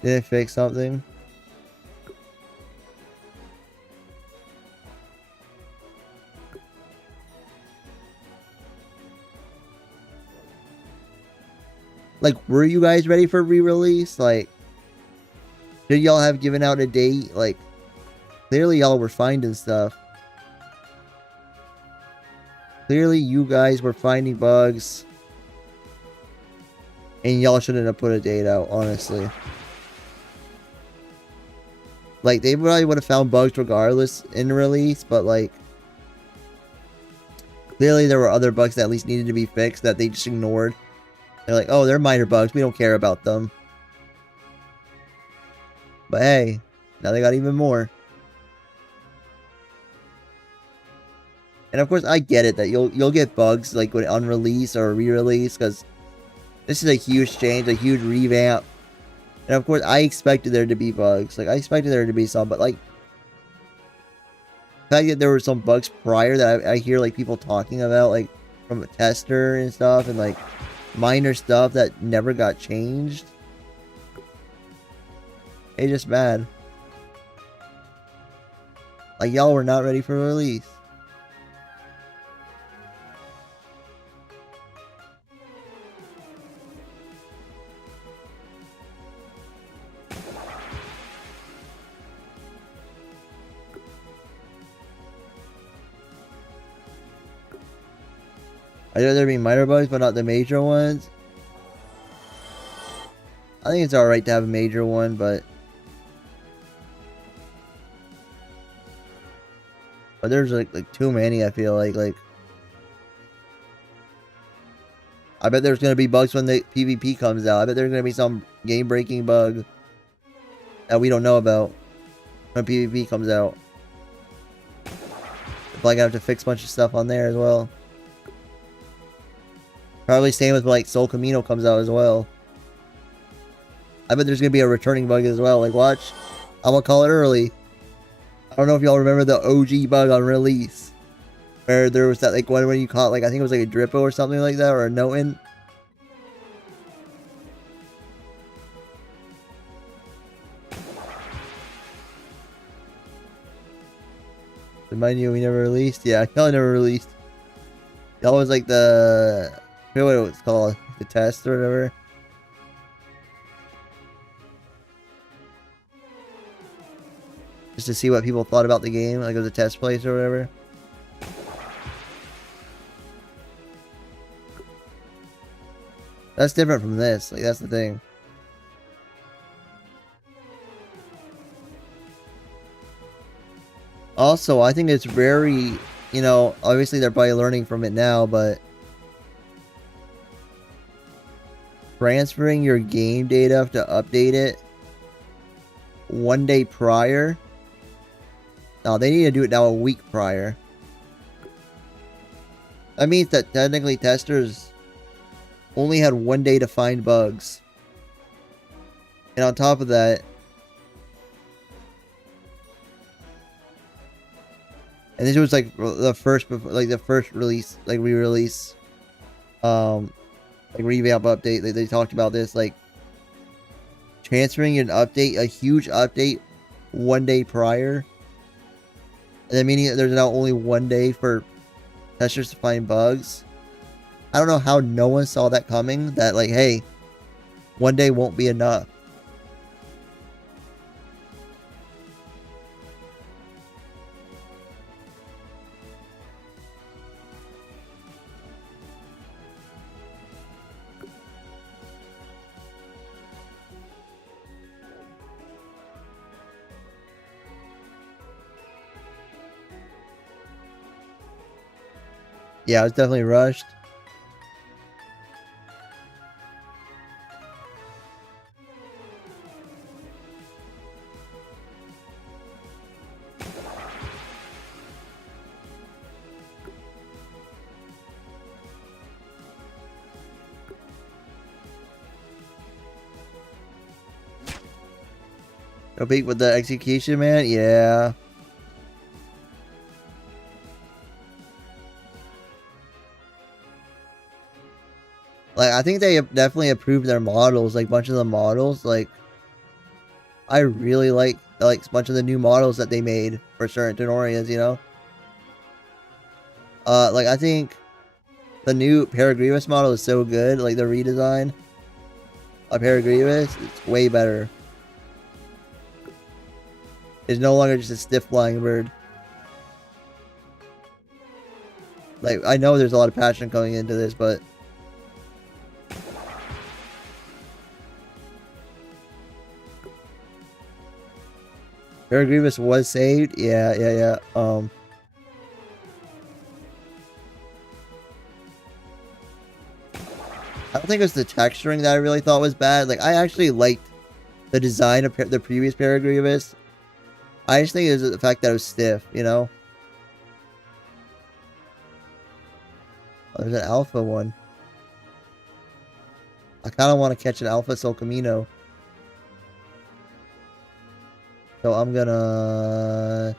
Did it fix something? Like, were you guys ready for re-release? Like, did y'all have given out a date? Like, clearly y'all were finding stuff. Clearly you guys were finding bugs. And y'all shouldn't have put a date out, honestly. Like, they probably would have found bugs regardless in the release, but, like, clearly there were other bugs that at least needed to be fixed that they just ignored. They're like, oh, they're minor bugs. We don't care about them. But hey, now they got even more. And of course, I get it that you'll get bugs like when on release or re-release because This is a huge change, a huge revamp. And of course, I expected there to be bugs. Like, I expected there to be some, but like, the fact that there were some bugs prior that I hear like people talking about, like from a tester and stuff, and like minor stuff that never got changed. It's just bad. Like, y'all were not ready for release. I know there be minor bugs, but not the major ones. I think it's alright to have a major one, but there's like too many, I feel like I bet there's gonna be bugs when the PvP comes out. I bet there's gonna be some game breaking bug that we don't know about when PvP comes out. Like, I have to fix a bunch of stuff on there as well. Probably same with like Solcamino comes out as well. I bet there's gonna be a returning bug as well. Like, watch, I'm gonna call it early. I don't know if y'all remember the OG bug on release, where there was that like one when you caught like, I think it was like a Drippo or something like that, or a Noten. Remind you we never released? Yeah, y'all never released. Y'all was like the, I forget what it was called, the test or whatever. Just to see what people thought about the game, like it was a test place or whatever. That's different from this, like that's the thing. Also, I think it's very, you know, obviously they're probably learning from it now, but transferring your game data to update it one day prior. No, they need to do it now a week prior. That means that technically testers only had one day to find bugs. And on top of that, and this was like the first release, like re-release, like revamp update. They talked about this, like transferring an update, a huge update, one day prior. And then meaning that there's now only one day for testers to find bugs. I don't know how no one saw that coming. That like, hey, one day won't be enough. Yeah, it was definitely rushed. Go beat with the execution, man? Yeah. Like, I think they definitely improved their models. Like, a bunch of the models, like, I really like a bunch of the new models that they made for certain Tanorians, you know? Like, I think the new Paragrievous model is so good. Like, the redesign of Paragrievous, it's way better. It's no longer just a stiff flying bird. Like, I know there's a lot of passion going into this, but Paragrievous was saved. Yeah. I don't think it was the texturing that I really thought was bad. Like, I actually liked the design of the previous Paragrievous. I just think it was the fact that it was stiff, you know? Oh, there's an alpha one. I kind of want to catch an Alpha Solcamino. So I'm gonna...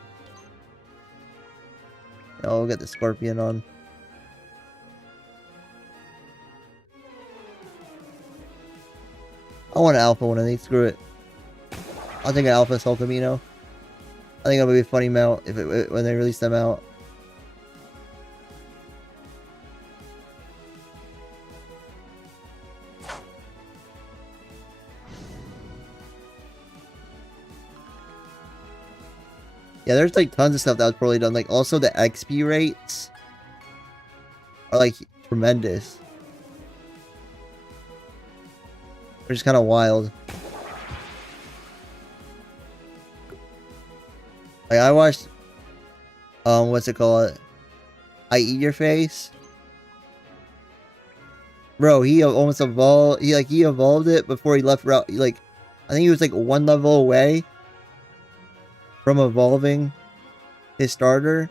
I'll get the Scorpion on. I want an Alpha one of these. Screw it. I'll take an Alpha Solcamino. I think it'll be a funny mount if when they release them out. Yeah, there's like tons of stuff that was poorly done. Like also the XP rates are like tremendous. Which is kind of wild. Like I watched what's it called? Ayyy Your Face. Bro, he almost evolved he evolved it before he left route. Like I think he was like one level away from evolving his starter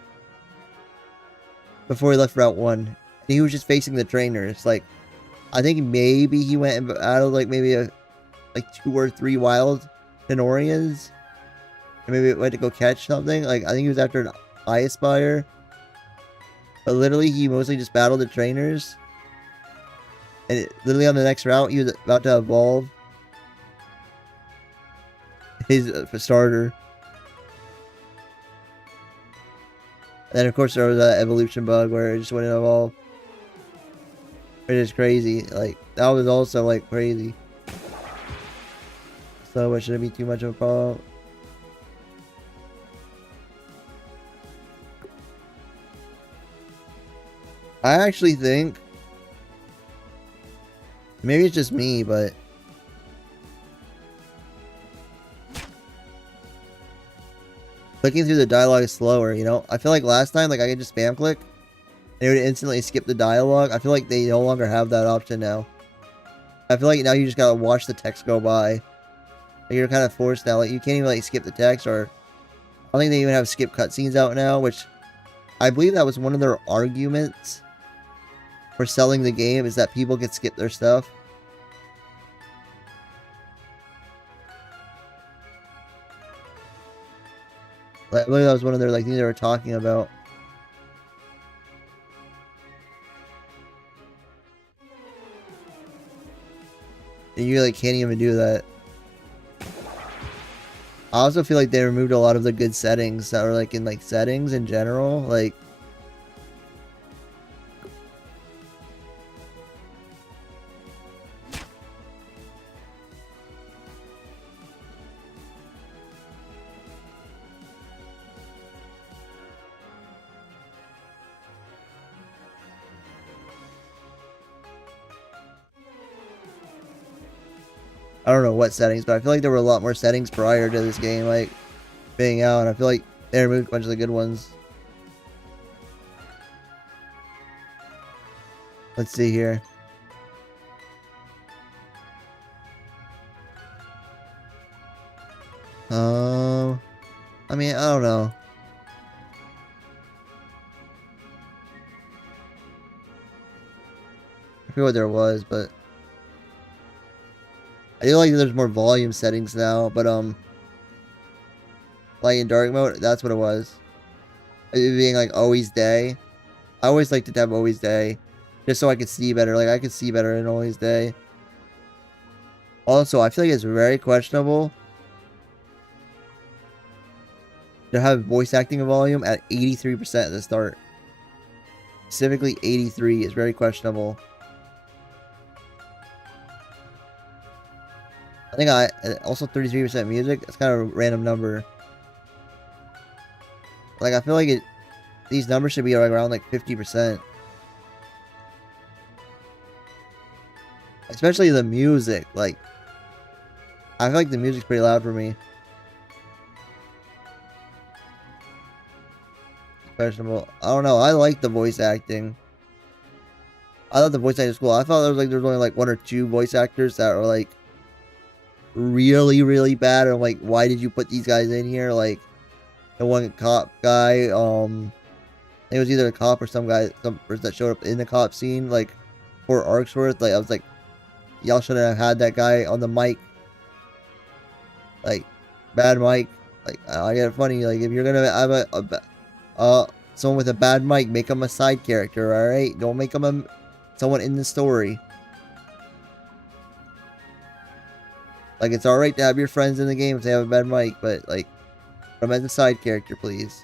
before he left Route 1. And he was just facing the trainers. Like, I think maybe he went out of like maybe like 2 or 3 wild Tanorians. And maybe went to go catch something. Like, I think he was after an Aspire. But literally, he mostly just battled the trainers. And literally on the next route, he was about to evolve his starter. And then, of course, there was that evolution bug where it just wouldn't evolve. It is crazy. Like, that was also, like, crazy. So, it shouldn't be too much of a problem. I actually think... Maybe it's just me, but... Clicking through the dialogue is slower, you know? I feel like last time, like, I could just spam click, and it would instantly skip the dialogue. I feel like they no longer have that option now. I feel like now you just gotta watch the text go by. Like, you're kind of forced now. Like, you can't even, like, skip the text, or... I don't think they even have skip cutscenes out now, which... I believe that was one of their arguments for selling the game, is that people could skip their stuff. I believe that was one of their, like, things they were talking about. And you, like, can't even do that. I also feel like they removed a lot of the good settings that were, like, in, like, settings in general. Like... I don't know what settings, but I feel like there were a lot more settings prior to this game, like, being out, and I feel like they removed a bunch of the good ones. Let's see here. I mean, I don't know. I forget what there was, but... I feel like there's more volume settings now, but, like in dark mode, that's what it was. It being, like, always day. I always liked it to have always day, just so I could see better. Like, I could see better in always day. Also, I feel like it's very questionable to have voice acting volume at 83% at the start. Specifically, 83 is very questionable. I think also 33% music. That's kind of a random number. Like, I feel like these numbers should be like around like 50%. Especially the music. Like, I feel like the music's pretty loud for me. Questionable. I don't know. I like the voice acting. I thought the voice acting was cool. I thought there was only like 1 or 2 voice actors that were like really, really bad. I'm like, why did you put these guys in here? Like, the one cop guy, it was either a cop or some person that showed up in the cop scene, like, 4 arcs worth. Like, I was like, y'all shouldn't have had that guy on the mic. Like, bad mic. Like, I get it funny. Like, if you're gonna have someone with a bad mic, make him a side character, alright? Don't make him someone in the story. Like, it's alright to have your friends in the game if they have a bad mic, but, like, put them as a side character, please.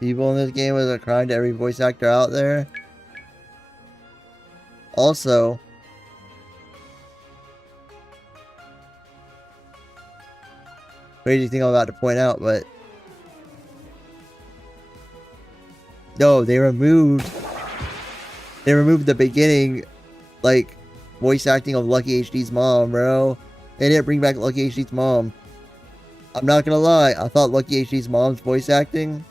People in this game is a crime to every voice actor out there. Also, crazy thing I'm about to point out, but no, they removed the beginning, like, voice acting of Lucky HD's mom, bro. They didn't bring back Lucky HD's mom. I'm not gonna lie, I thought Lucky HD's mom's voice acting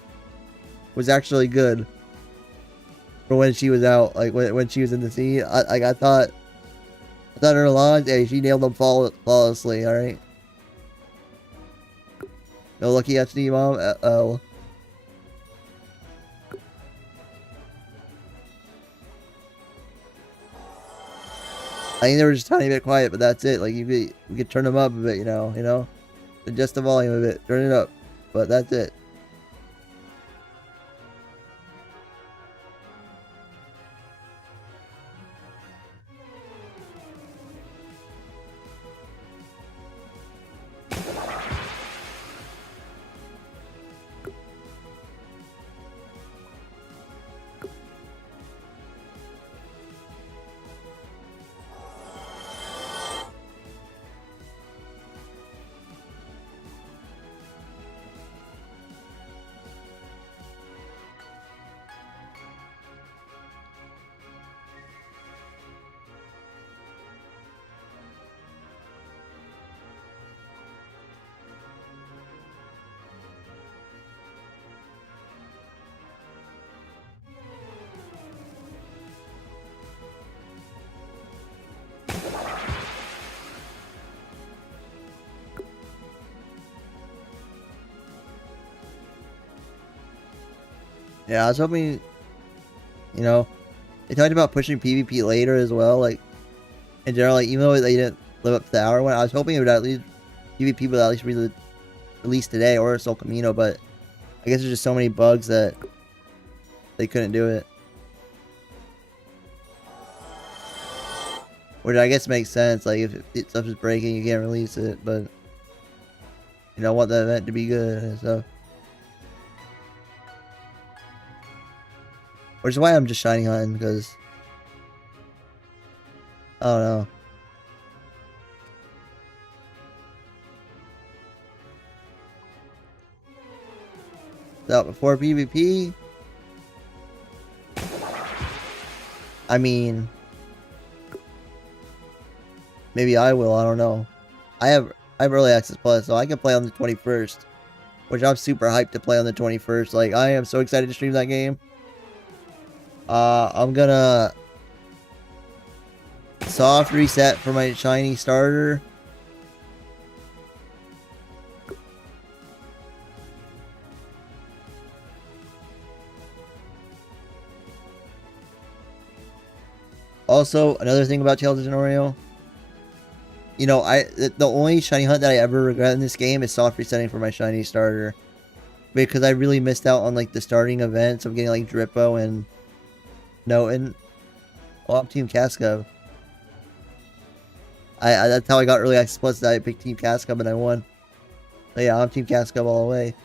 was actually good for when she was out, like when she was in the scene. I thought her lines, hey, she nailed them flawlessly. All right, no Lucky HD mom. Oh, I think they were just a tiny bit quiet, but that's it. Like you could turn them up a bit, you know, adjust the volume a bit, turn it up, but that's it. Yeah, I was hoping, you know, they talked about pushing PvP later as well, like, in general, like, even though they didn't live up to the hour one, I was hoping it would at least, PvP would at least be released today, or Solcamino, but I guess there's just so many bugs that they couldn't do it. Which I guess makes sense, like, if stuff is breaking, you can't release it, but, you know, I want the event to be good and stuff. Which is why I'm just shiny hunting, because I don't know. So before PvP, I mean, maybe I will. I don't know. I have early access plus, so I can play on the 21st, which I'm super hyped to play on the 21st. Like, I am so excited to stream that game. I'm gonna soft reset for my shiny starter. Also, another thing about Tales of Tanorio, you know, the only shiny hunt that I ever regret in this game is soft resetting for my shiny starter, because I really missed out on, like, the starting events of getting, like, Drippo and Noten. Oh, I'm Team Cascub. That's how I got early access plus. That I picked Team Cascub and I won. So yeah, I'm Team Cascub all the way.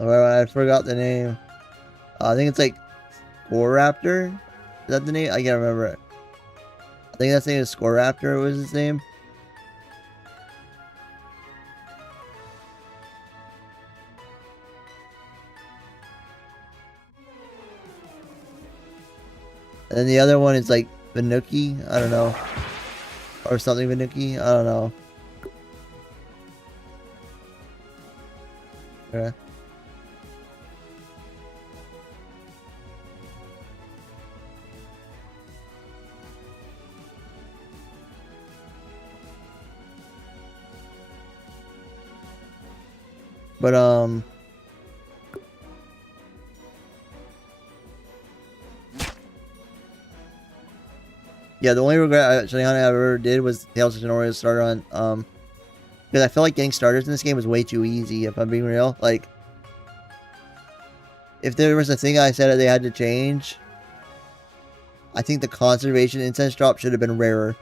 I forgot the name. I think it's like Raptor. Is that the name? I can't remember it. I think that's the name is Raptor was his name. And then the other one is like Vanuki. I don't know. Or something Vanuki. I don't know. Yeah. But yeah, the only regret I ever did was Tales of Tanorio starter on because I feel like getting starters in this game was way too easy, if I'm being real. Like, if there was a thing I said that they had to change, I think the conservation incense drop should have been rarer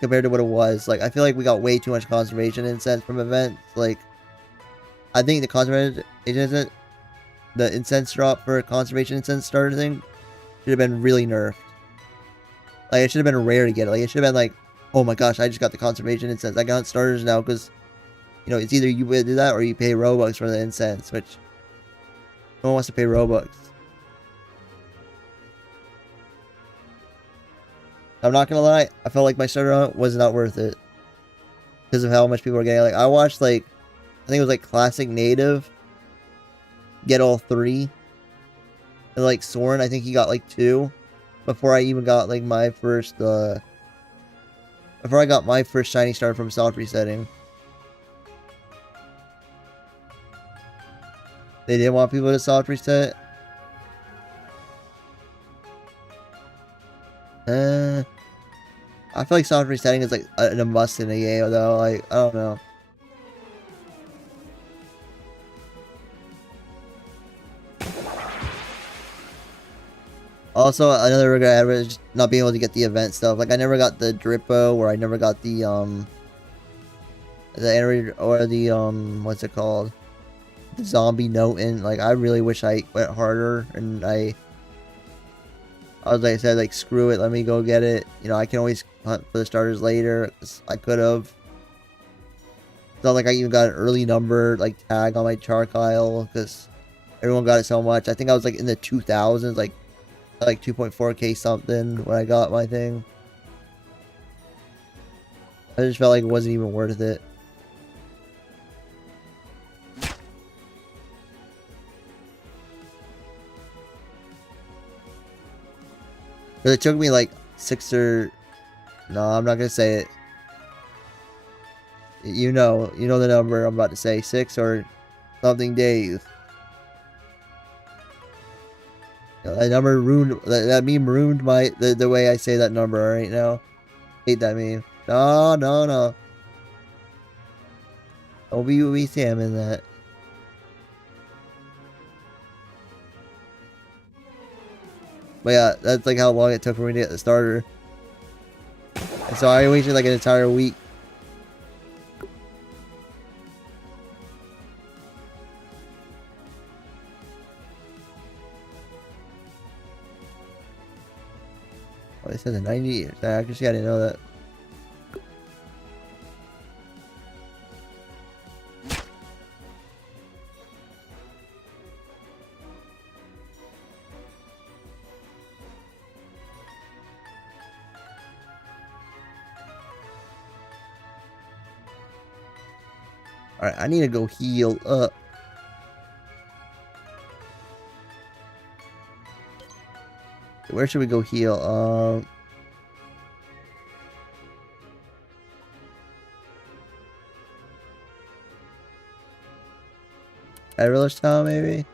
compared to what it was. Like, I feel like we got way too much conservation incense from events. Like, I think the conservation incense, the incense drop for a conservation incense starter thing should have been really nerfed. Like, it should have been rare to get it. Like, it should have been like, oh my gosh, I just got the conservation incense. I got starters now because, you know, it's either you do that or you pay Robux for the incense, which no one wants to pay Robux. I'm not gonna lie, I felt like my starter hunt was not worth it because of how much people were getting. Like, I watched, like, I think it was like Classic Native get all 3. And like Soren, I think he got like 2 before I even got like my first before I got my first shiny star from soft resetting. They didn't want people to soft reset. I feel like soft resetting is like a must in a game though. Like, I don't know. Also, another regret I had was just not being able to get the event stuff. Like, I never got the Drippo, or I never got the what's it called? The zombie Noten. Like, I really wish I went harder, and I was like I said, like, screw it, let me go get it. You know, I can always hunt for the starters later. I could have. It's not like I even got an early number, like, tag on my Charkyle, because everyone got it so much. I think I was, like, in the 2000s, like 2.4k something when I got my thing. I just felt like it wasn't even worth it. But it took me like 6 or... No, I'm not gonna say it. You know the number I'm about to say. 6 or something days. That number ruined, that meme ruined the way I say that number right now. Hate that meme. No. Don't be Sam in that. But yeah, that's like how long it took for me to get the starter. And so I waited like an entire week. Oh, it says a 90 years. I actually I didn't know that. Alright, I need to go heal up. Where should we go heal? At Rerelaunch Town, maybe?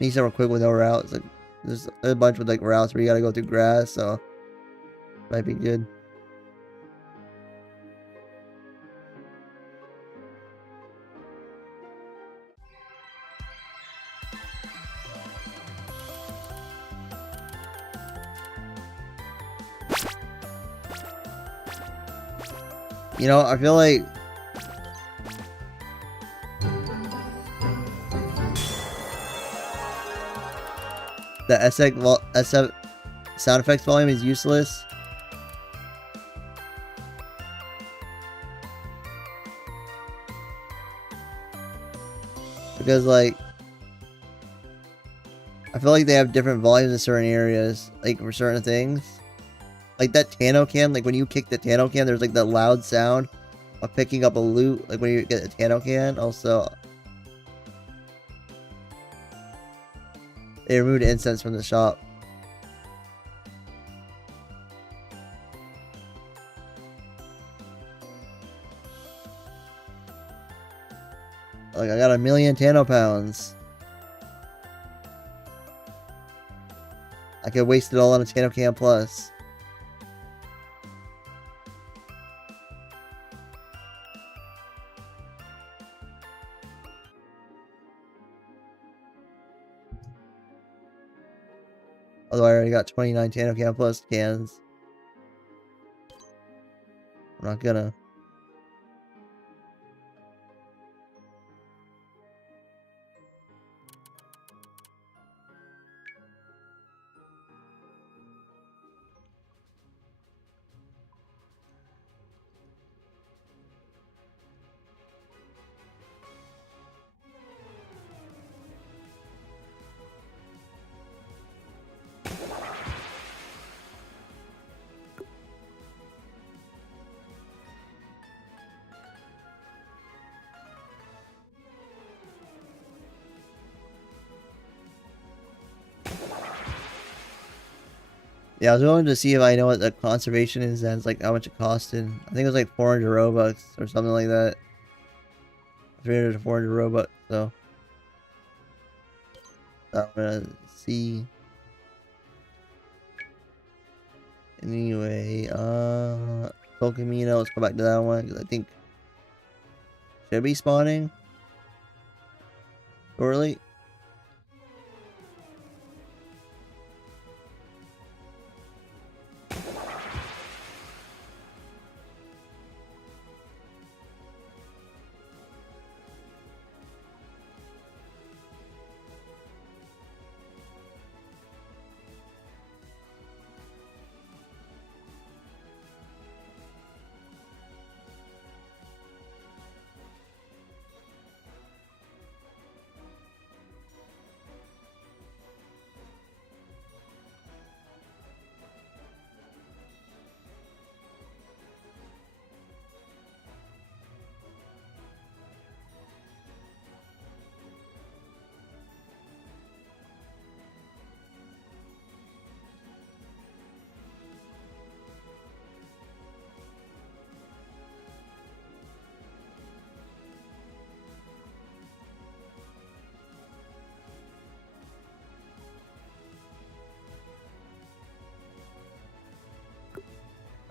Need somewhere quick with no routes. Like, there's a bunch with like routes where you gotta go through grass, so might be good. You know, I feel like the SF sound effects volume is useless. Because, like, I feel like they have different volumes in certain areas, like, for certain things. Like, that Tano can, like, when you kick the Tano can, there's, like, that loud sound of picking up a loot, like, when you get a Tano can. Also, they removed incense from the shop. Like, I got 1,000,000 Tano pounds. I could waste it all on a Tano can plus. Although I already got 29 Tano can plus cans. I'm not gonna. Yeah, I was going to see if I know what the conservation is and like how much it costed. I think it was like 400 Robux or something like that. 300 to 400 Robux, so I'm gonna see. Anyway, Solcamino, let's go back to that one because I think should be spawning shortly.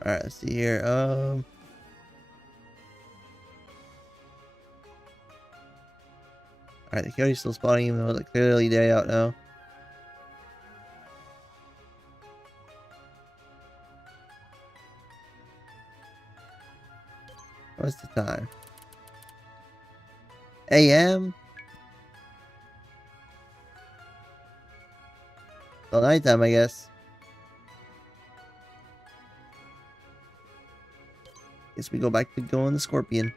Alright, let's see here. Alright, the coyote's still spawning even though it's clearly day out now. What's the time? AM? Well, nighttime, I guess. Guess we go back to going the Scorpion.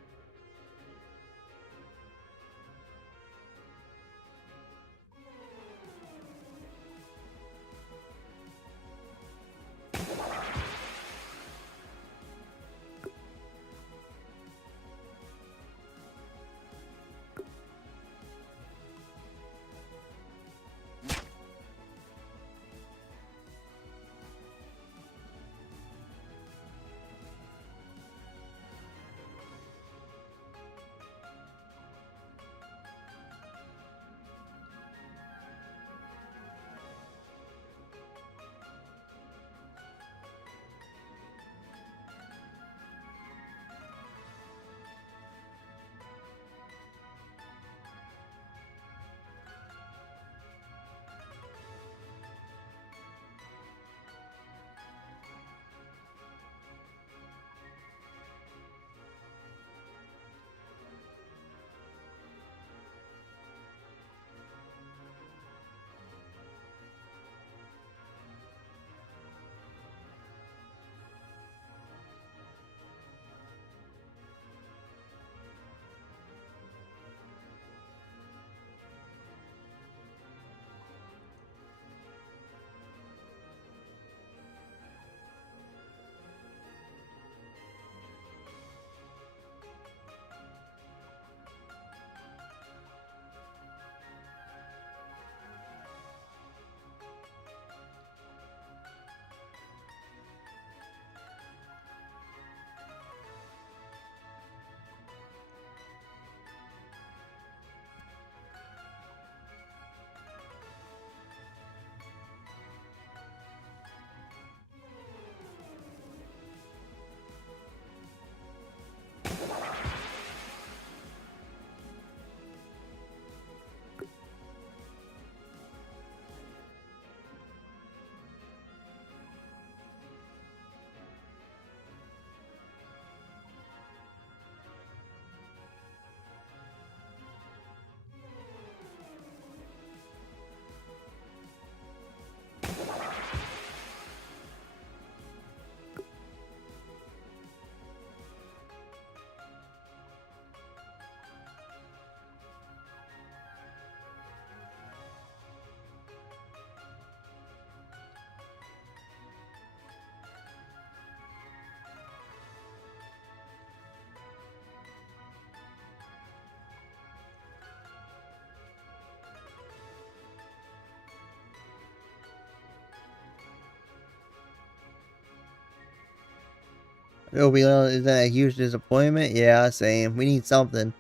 Obi-Wan is that a huge disappointment? Yeah, same. We need something.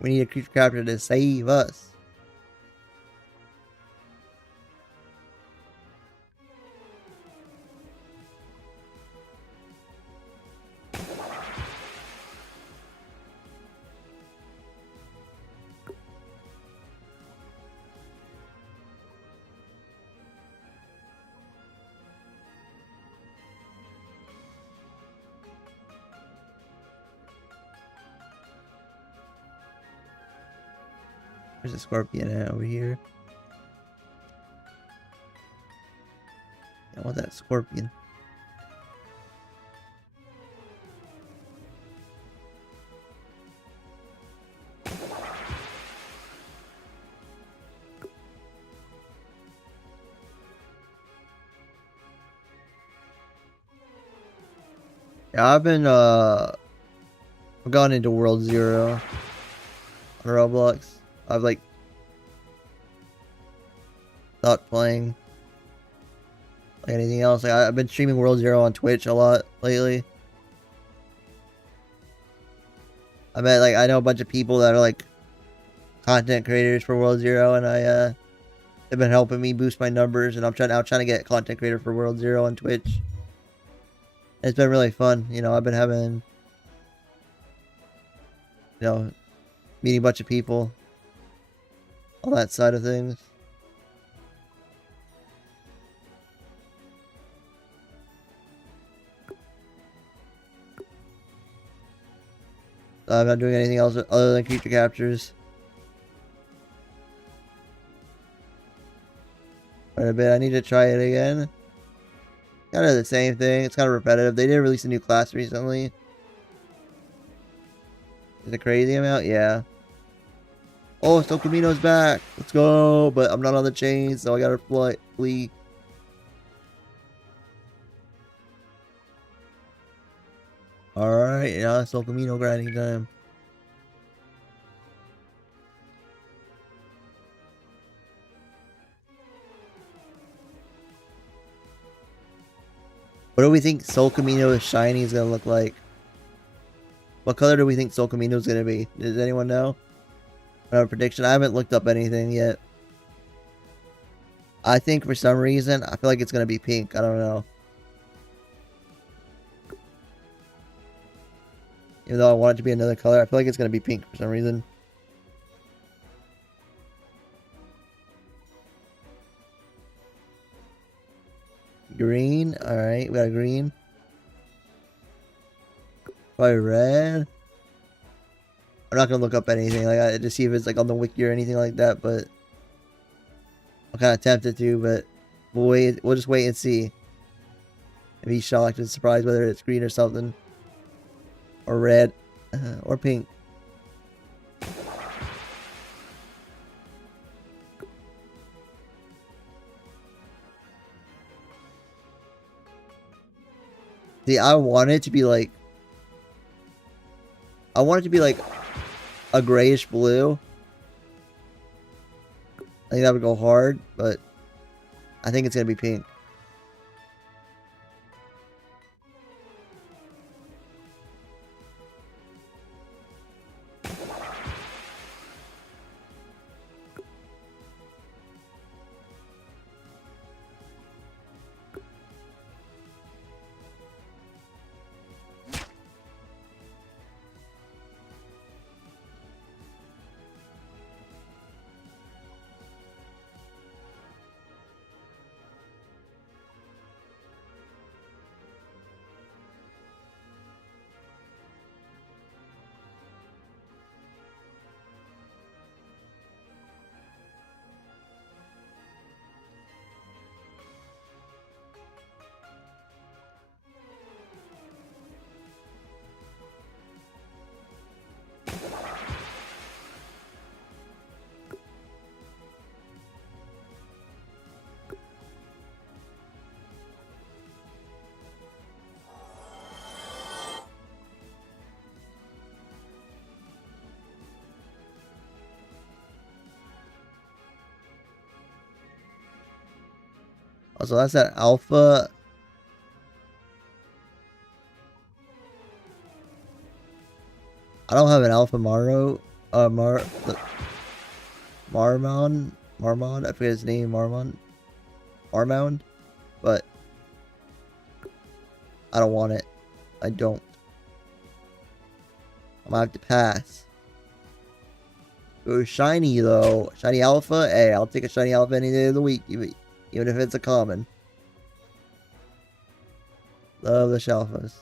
We need a creature capture to save us. There's a scorpion over here. I want that scorpion. Yeah, I've gone into World Zero on Roblox. I've like not playing like anything else. Like I've been streaming World Zero on Twitch a lot lately. I met I know a bunch of people that are like content creators for World Zero, and they've been helping me boost my numbers, and I'm trying to get content creator for World Zero on Twitch. And it's been really fun. You know, I've been having, you know, meeting a bunch of people, all that side of things. I'm not doing anything else other than creature captures. Quite a bit. I need to try it again. Kind of the same thing. It's kind of repetitive. They did release a new class recently. Is it crazy amount? Yeah. Oh, Solcamino's back. Let's go. But I'm not on the chain, so I gotta flee. Alright, yeah, Solcamino grinding time. What do we think Solcamino shiny is gonna look like? What color do we think Solcamino is gonna be? Does anyone know? I have a prediction. I haven't looked up anything yet. I think for some reason, I feel like it's gonna be pink. I don't know. Even though I want it to be another color, I feel like it's gonna be pink for some reason. Green. Alright, we got a green. Probably red. I'm not gonna look up anything to see if it's on the wiki or anything like that, but I'm kind of tempted to, but we'll wait. We'll just wait and see. And be shocked and surprised whether it's green or something, or red, or pink. See, I want it to be I want it to be a grayish blue. I think that would go hard, but I think it's gonna be pink. Also, that's that alpha. I don't have an Alpha Maro, Marmon, I forget his name, Marmound, but I don't want it. I don't. I'm gonna have to pass. Go shiny though, shiny Alpha. Hey, I'll take a shiny Alpha any day of the week, even if it's a common. Love the Shalfas.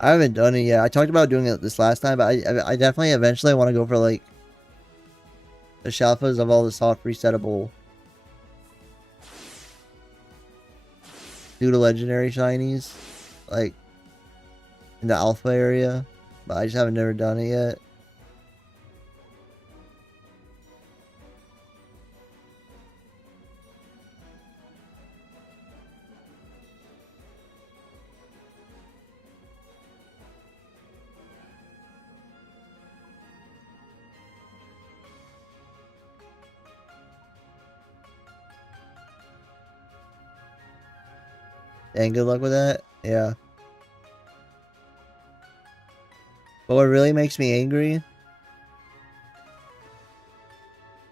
I haven't done it yet. I talked about doing it this last time, but I definitely eventually want to go for like the Shalfas of all the soft resettable pseudo legendary shinies, like in the alpha area, but I just haven't never done it yet. And good luck with that. Yeah. But what really makes me angry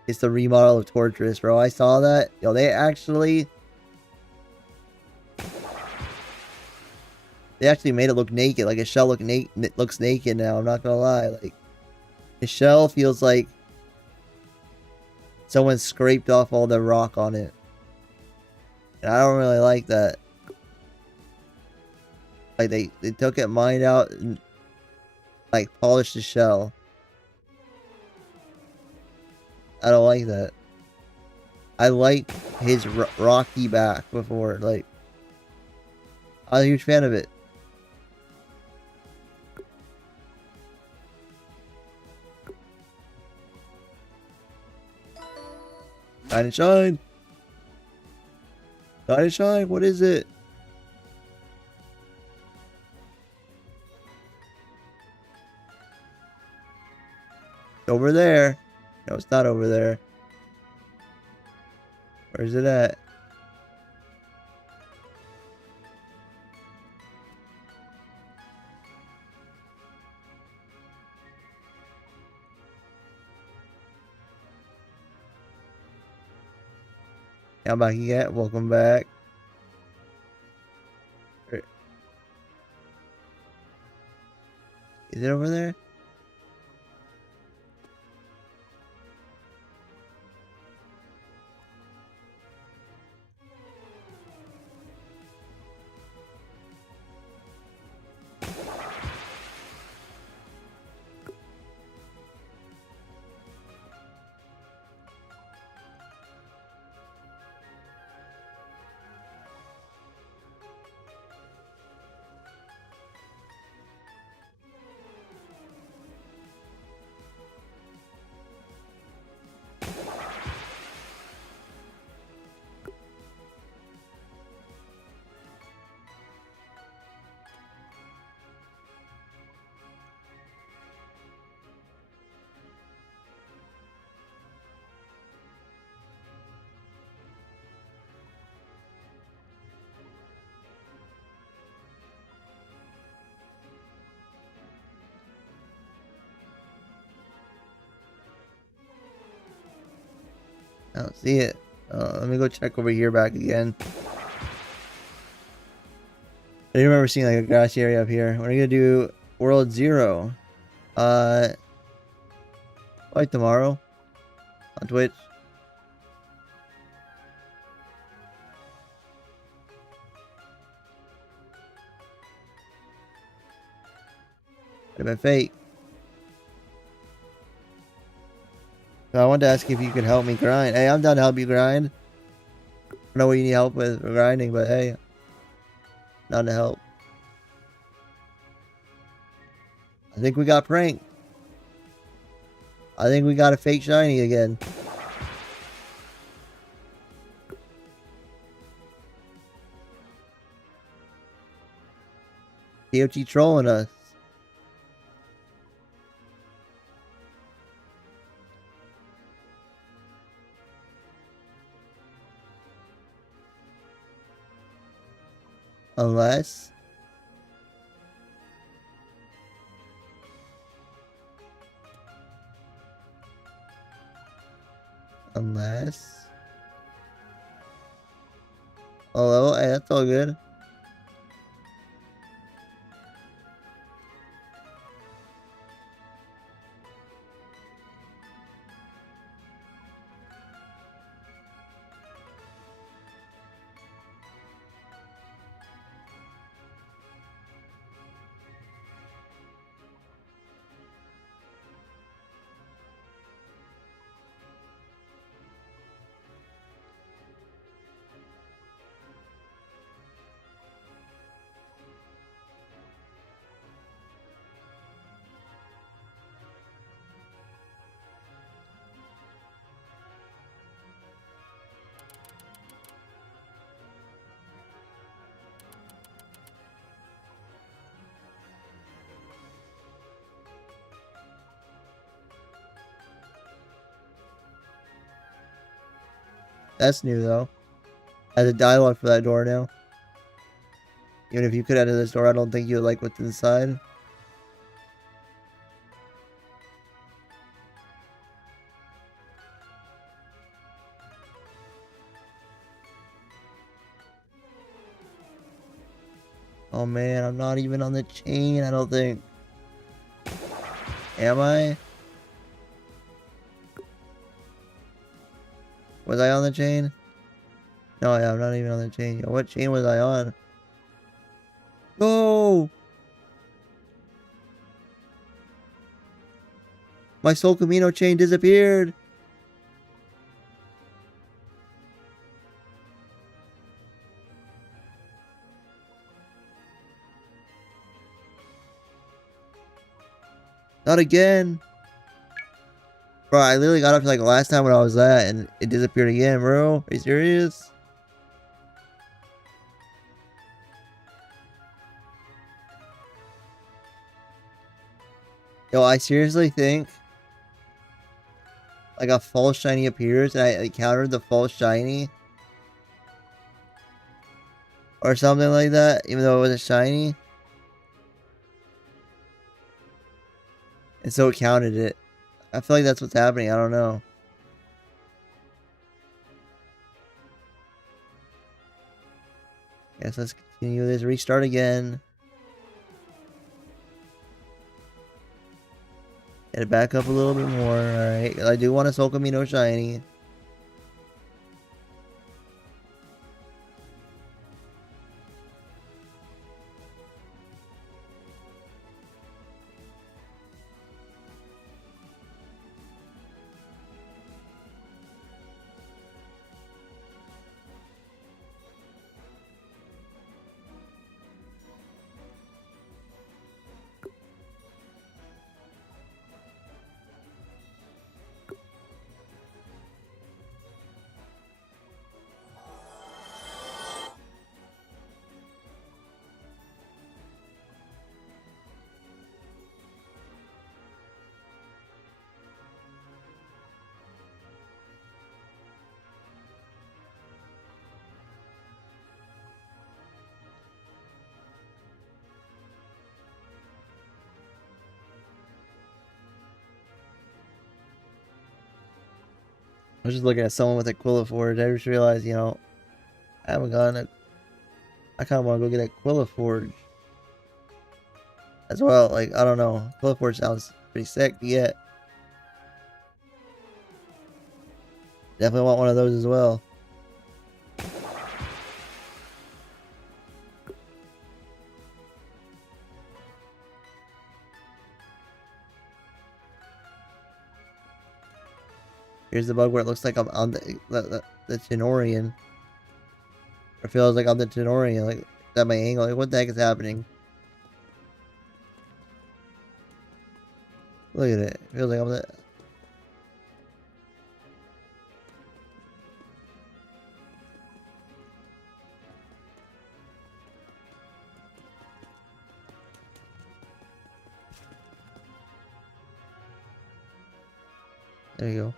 is the remodel of Torturous, bro. I saw that. Yo, they actually made it look naked. Like his shell looks naked now. I'm not gonna lie. Like his shell feels like someone scraped off all the rock on it. And I don't really like that. Like they took it mined out and like polished the shell. I don't like that. I liked his rocky back before. Like I was a huge fan of it. Shine and shine. Shine and shine. What is it? Over there. No, it's not over there. Where's it at? I'm back again. Welcome back. Is it over there? I don't see it. Let me go check over here back again. I do remember seeing like a grassy area up here. We're gonna do World 0. Like tomorrow on Twitch. Could have been fake. So I wanted to ask if you could help me grind. Hey, I'm down to help you grind. I don't know what you need help with for grinding, but hey, down to help. I think we got pranked. I think we got a fake shiny again. DOT trolling us. Unless... Oh, hey, that's all good. That's new, though. I have a dialogue for that door now. Even if you could enter this door, I don't think you would like what's inside. Oh man, I'm not even on the chain, I don't think. Am I? Was I on the chain? No, yeah, I'm not even on the chain. Yo, what chain was I on? No! My Solcamino chain disappeared! Not again! Bro, I literally got up to like last time when I was at and it disappeared again, bro. Are you serious? Yo, I seriously think like a false shiny appears and I encountered the false shiny or something like that, even though it wasn't shiny. And so it counted it. I feel like that's what's happening. I don't know. Guess let's continue this. Restart again. Get it back up a little bit more. Alright. I do want a Solcamino shiny. I was just looking at someone with a Quilliforge. I just realized, you know, I haven't gotten it. I kind of want to go get a Quilliforge as well. Like, I don't know. Quilliforge sounds pretty sick to get. Definitely want one of those as well. Here's the bug where it looks like I'm on the Tenorian. Or feels like I'm the Tenorian. Like, at my angle. Like, what the heck is happening? Look at it. It feels like I'm the... There you go.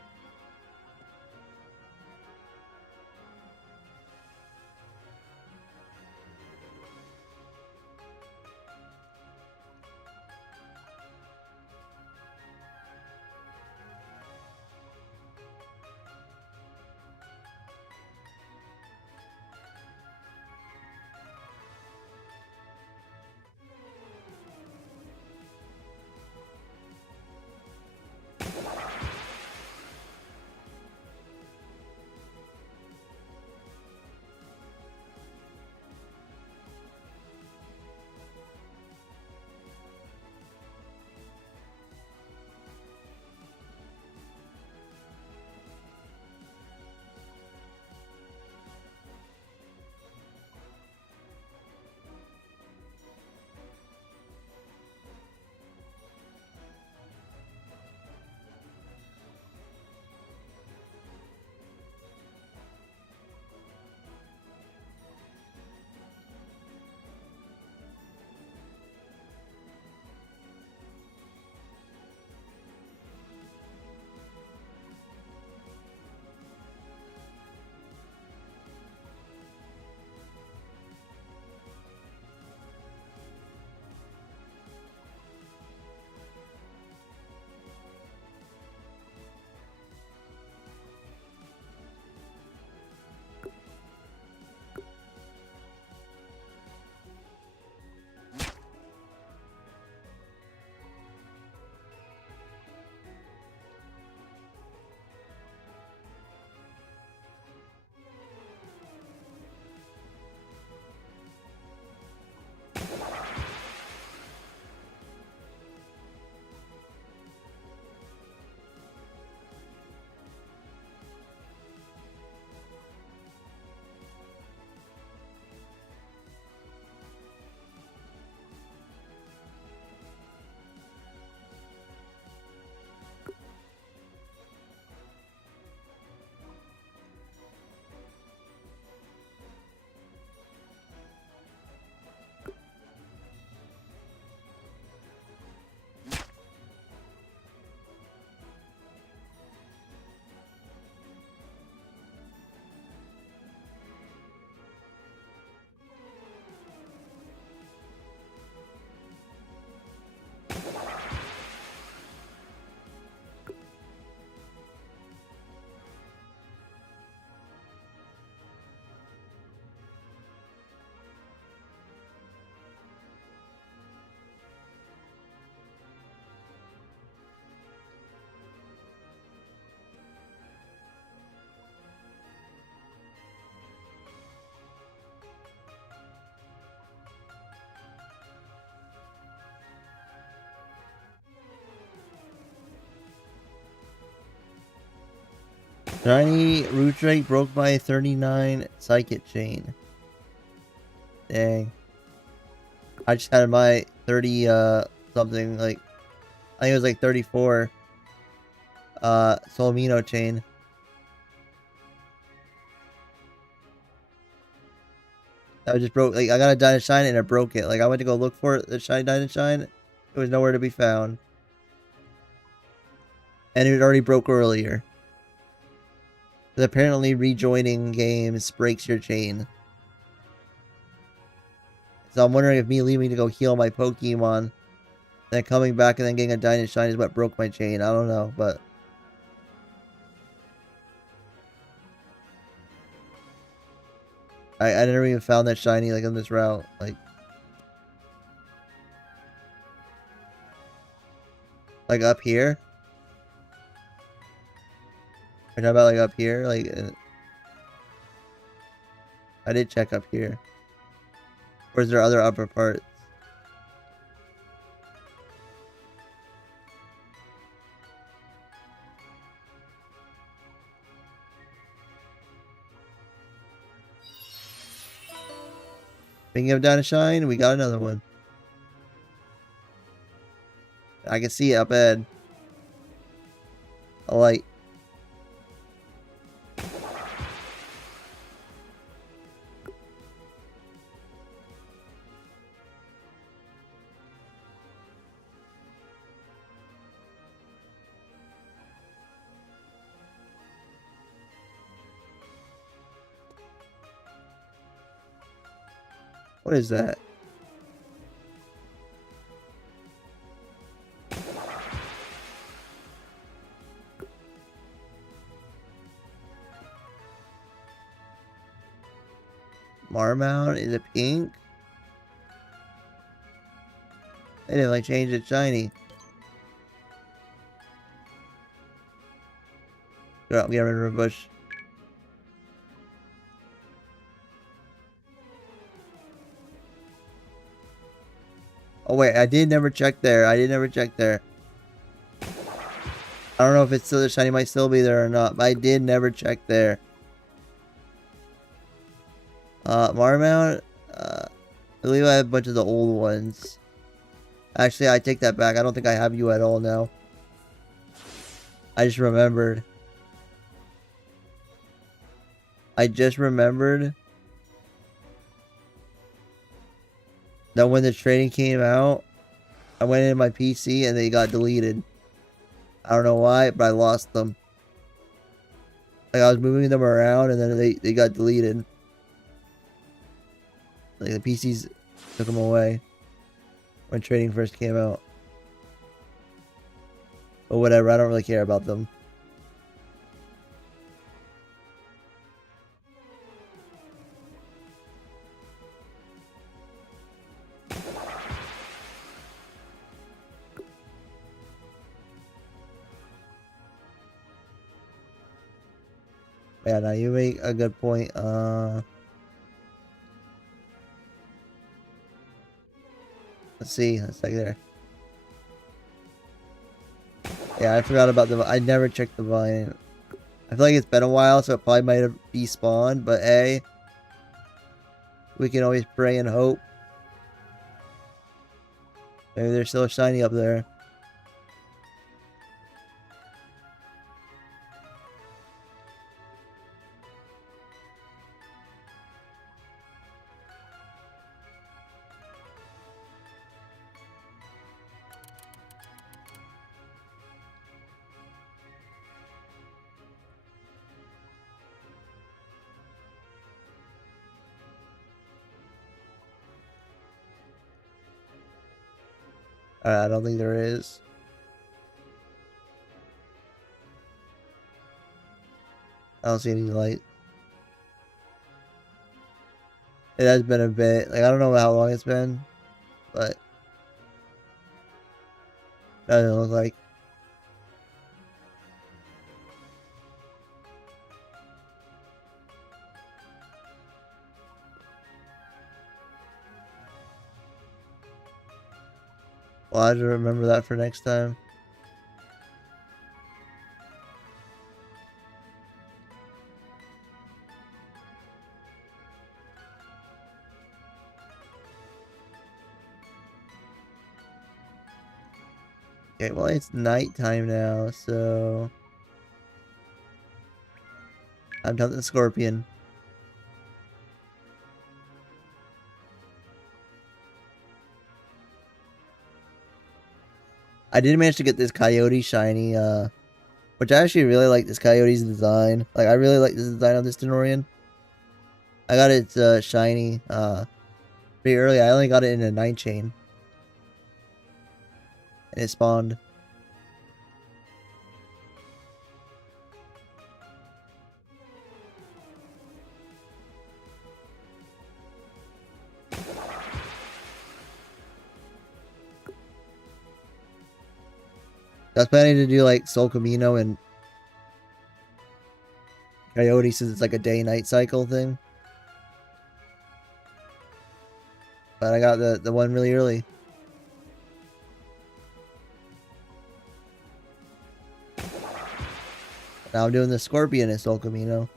Shiny root rate broke by 39 psychic chain. Dang. I just had my 30 something, like I think it was like 34 Solcamino chain. I just broke, like I got a Dino Shine and it broke it. Like I went to go look for it, the shiny Dino Shine. It was nowhere to be found. And it had already broke earlier. Because apparently rejoining games breaks your chain. So I'm wondering if me leaving to go heal my Pokemon, then coming back and then getting a Dino Shine is what broke my chain. I don't know, but I never even found that shiny like on this route. Like up here. Are you talking about like up here? Like I did check up here. Or is there other upper parts? Speaking of Dino Shine, we got another one. I can see it up ahead. A light. What is that? Marmount? Is it pink? They didn't like change it shiny. Get rid of a bush. Oh wait, I did never check there. I did never check there. I don't know if it's still the shiny might still be there or not, but I did never check there. Marmount, I believe I have a bunch of the old ones. Actually, I take that back. I don't think I have you at all now. I just remembered. I just remembered that when the training came out, I went into my PC and they got deleted. I don't know why, but I lost them. Like, I was moving them around and then they got deleted. Like, the PCs took them away when trading first came out. But whatever, I don't really care about them. Yeah, now you make a good point. Let's see. Let's take there. Yeah, I forgot about the. I never checked the vine. I feel like it's been a while, so it probably might have despawned. But hey, we can always pray and hope. Maybe there's still a shiny up there. I don't think there is. I don't see any light. It has been a bit. Like, I don't know how long it's been, but doesn't look like. Well, I have to remember that for next time. Okay, well, it's nighttime now, so I'm done with the scorpion. I did manage to get this coyote shiny, which I actually really like this coyote's design. Like, I really like this design on this Tenorian. I got it shiny pretty early. I only got it in a 9 chain. And it spawned. I was planning to do like Solcamino and Coyote since it's like a day-night cycle thing. But I got the one really early. Now I'm doing the Scorpion and Solcamino.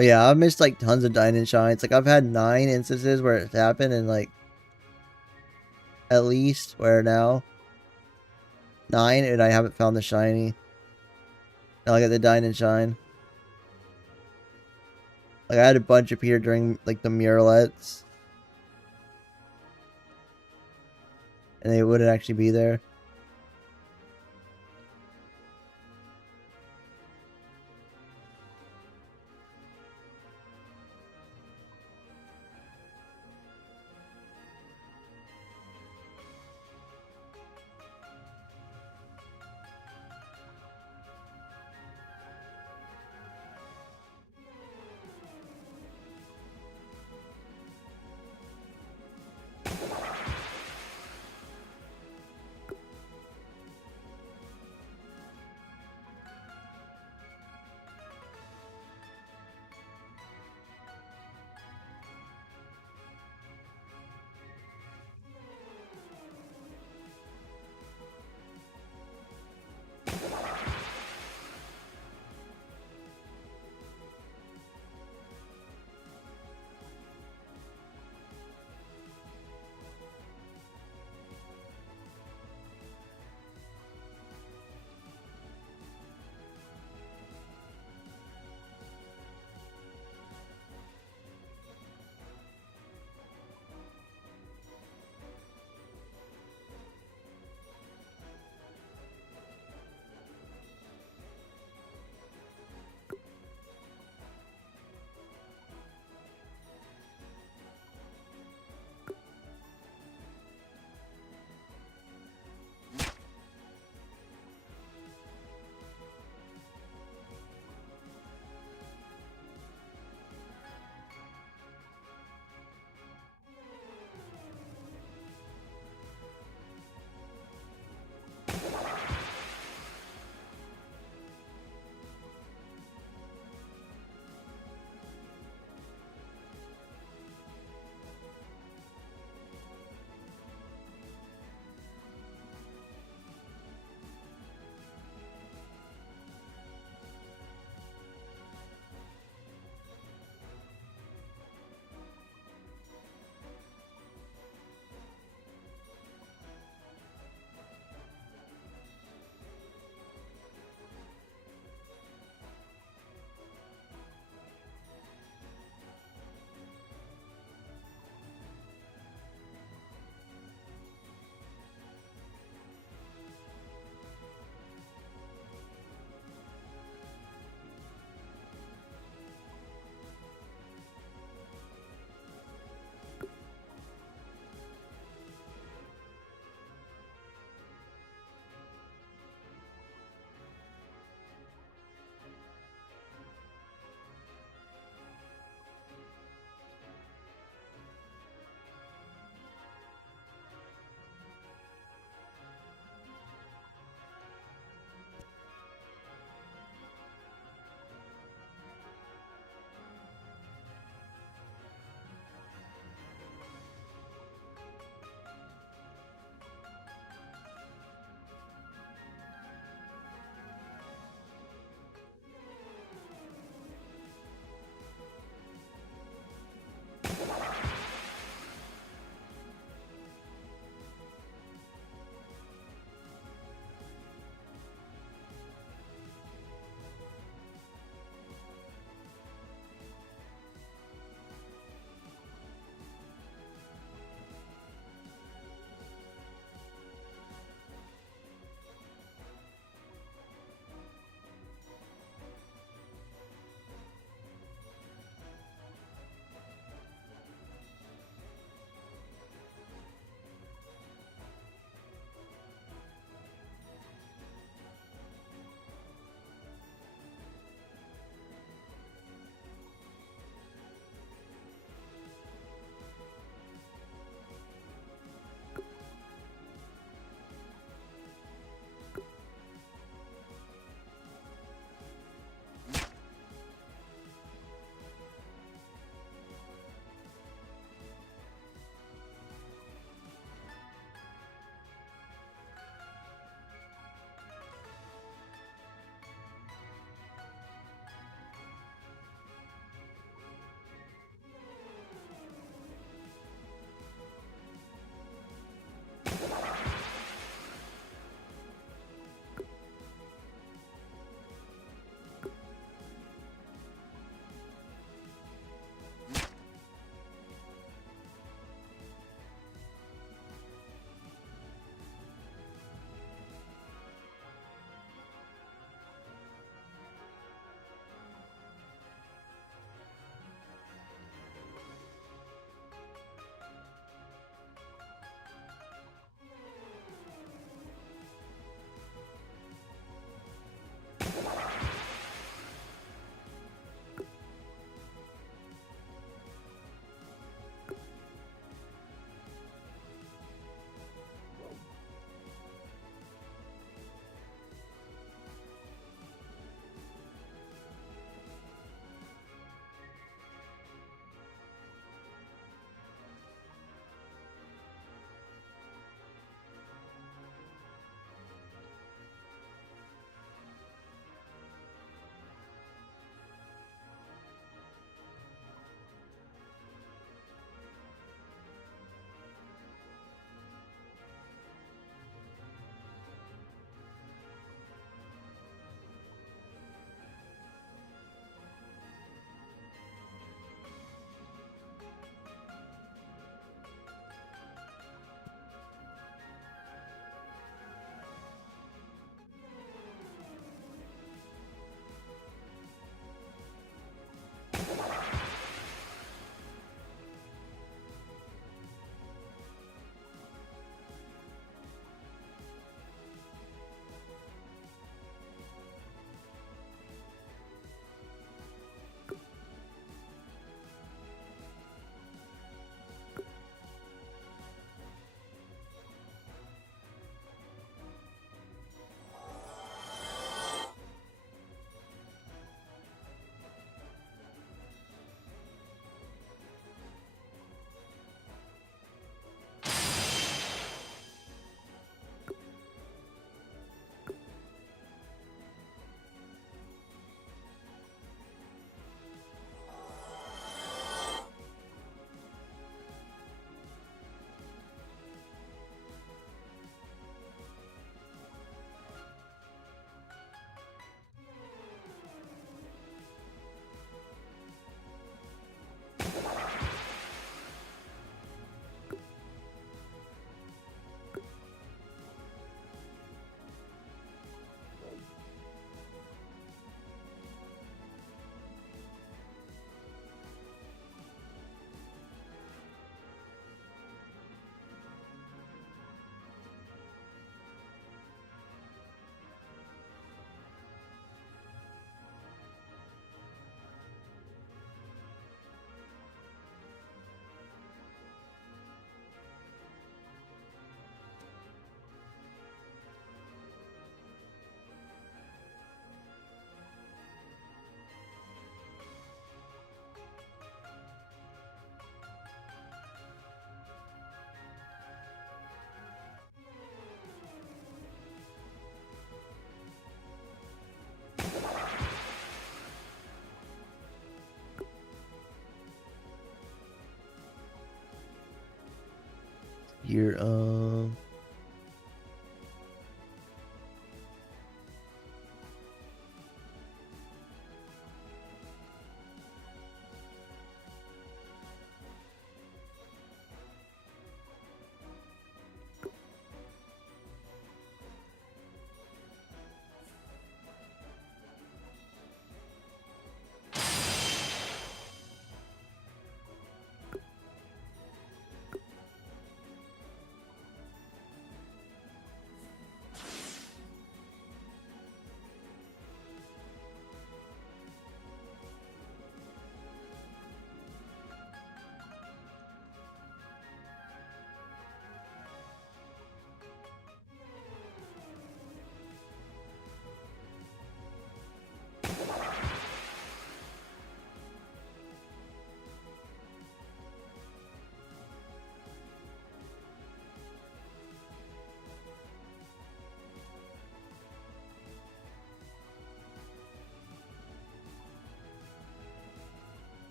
But yeah, I've missed like tons of Dine and Shines. Like I've had 9 instances where it's happened, and like at least where now 9, and I haven't found the shiny. Now I got the Dine and Shine. Like I had a bunch appear during like the muralets, and they wouldn't actually be there. here.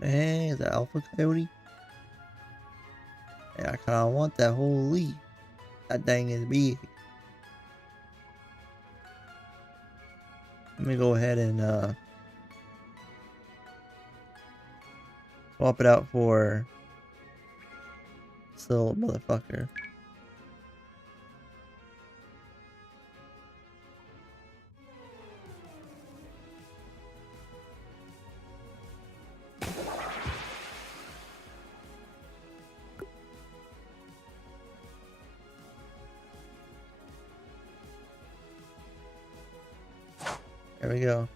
Hey, is that Alpha Coyote? Yeah, I kinda want that whole lead. That dang is big. Let me go ahead and swap it out for this little motherfucker. There we go.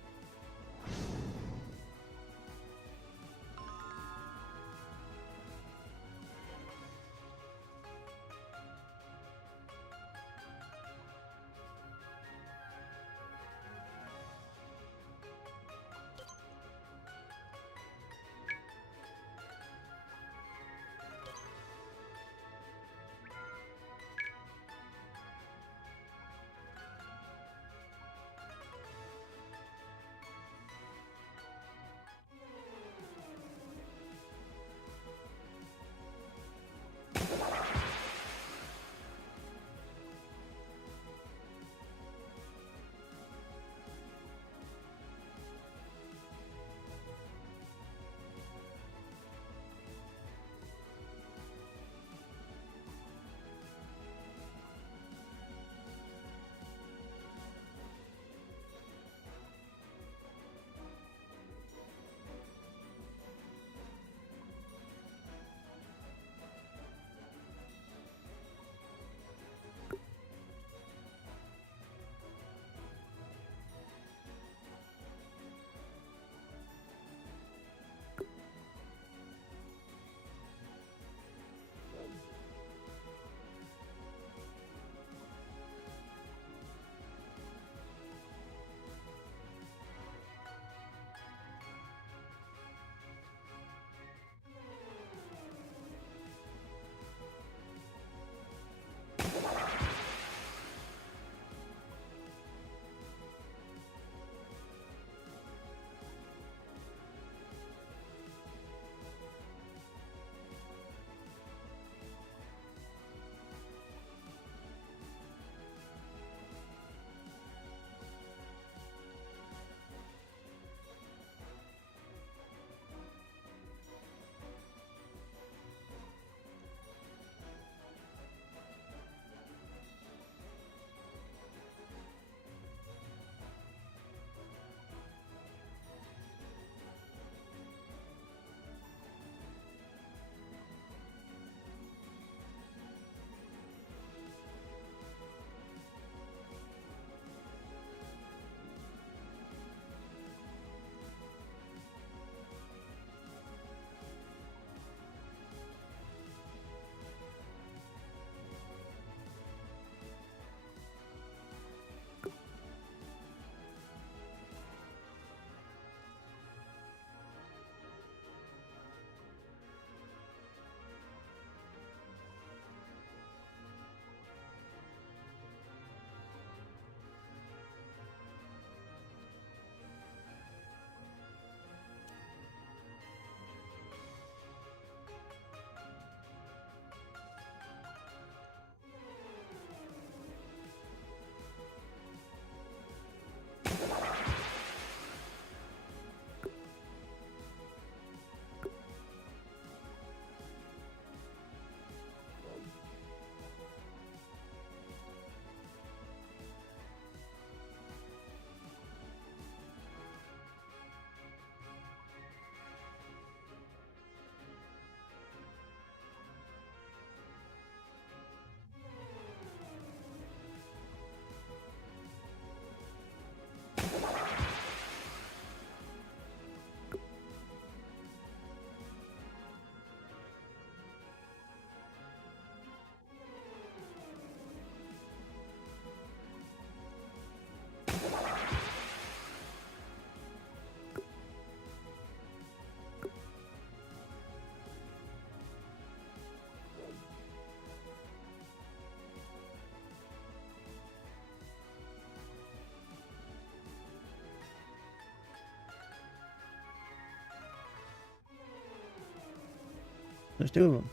There's two of them.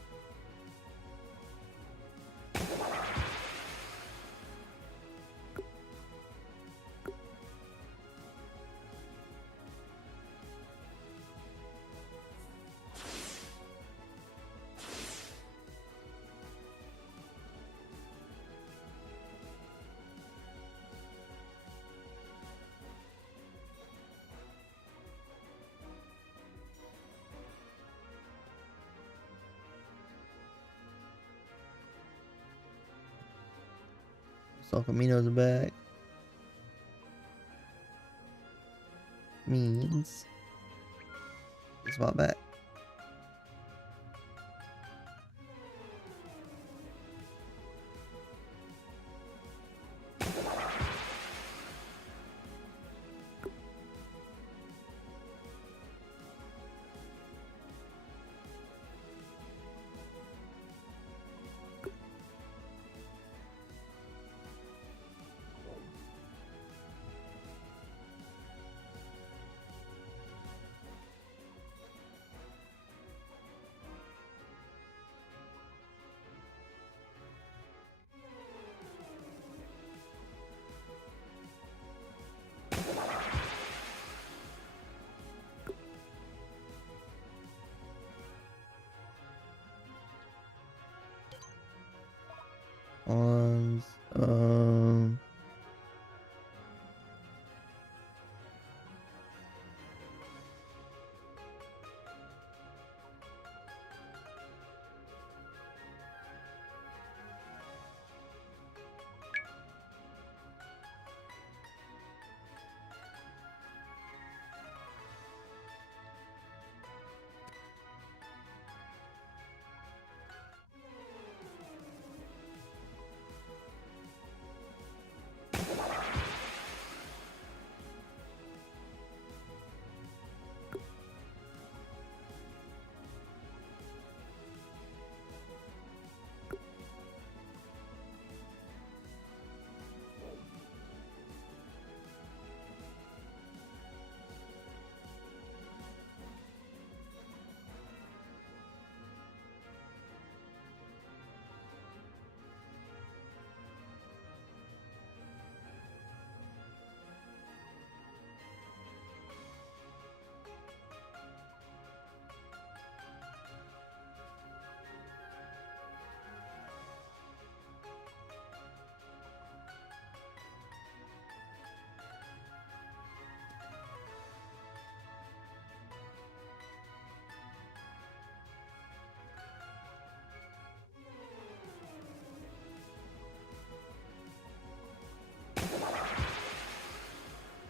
Solcamino's back. Means it's about back. On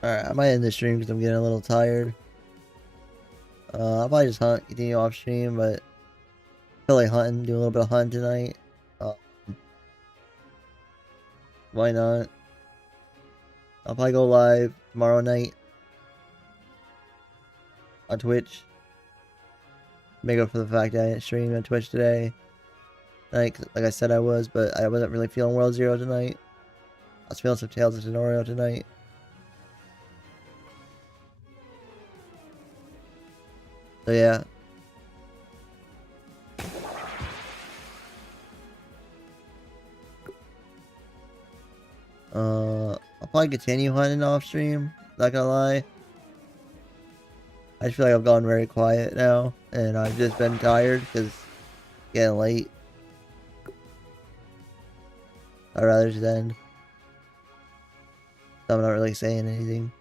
Alright, I might end the stream because I'm getting a little tired. I'll probably just continue off stream, but I feel like hunting, do a little bit of hunting tonight. Why not? I'll probably go live tomorrow night on Twitch. Make up for the fact that I didn't stream on Twitch today. Like I said I was, but I wasn't really feeling World Zero tonight. I was feeling some Tales of Tanorio tonight. So yeah. I'll probably continue hunting off stream, not gonna lie. I just feel like I've gone very quiet now, and I've just been tired because it's getting late. I'd rather just end. So I'm not really saying anything.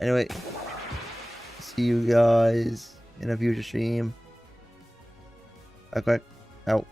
Anyway, see you guys in a future stream. Quick, out.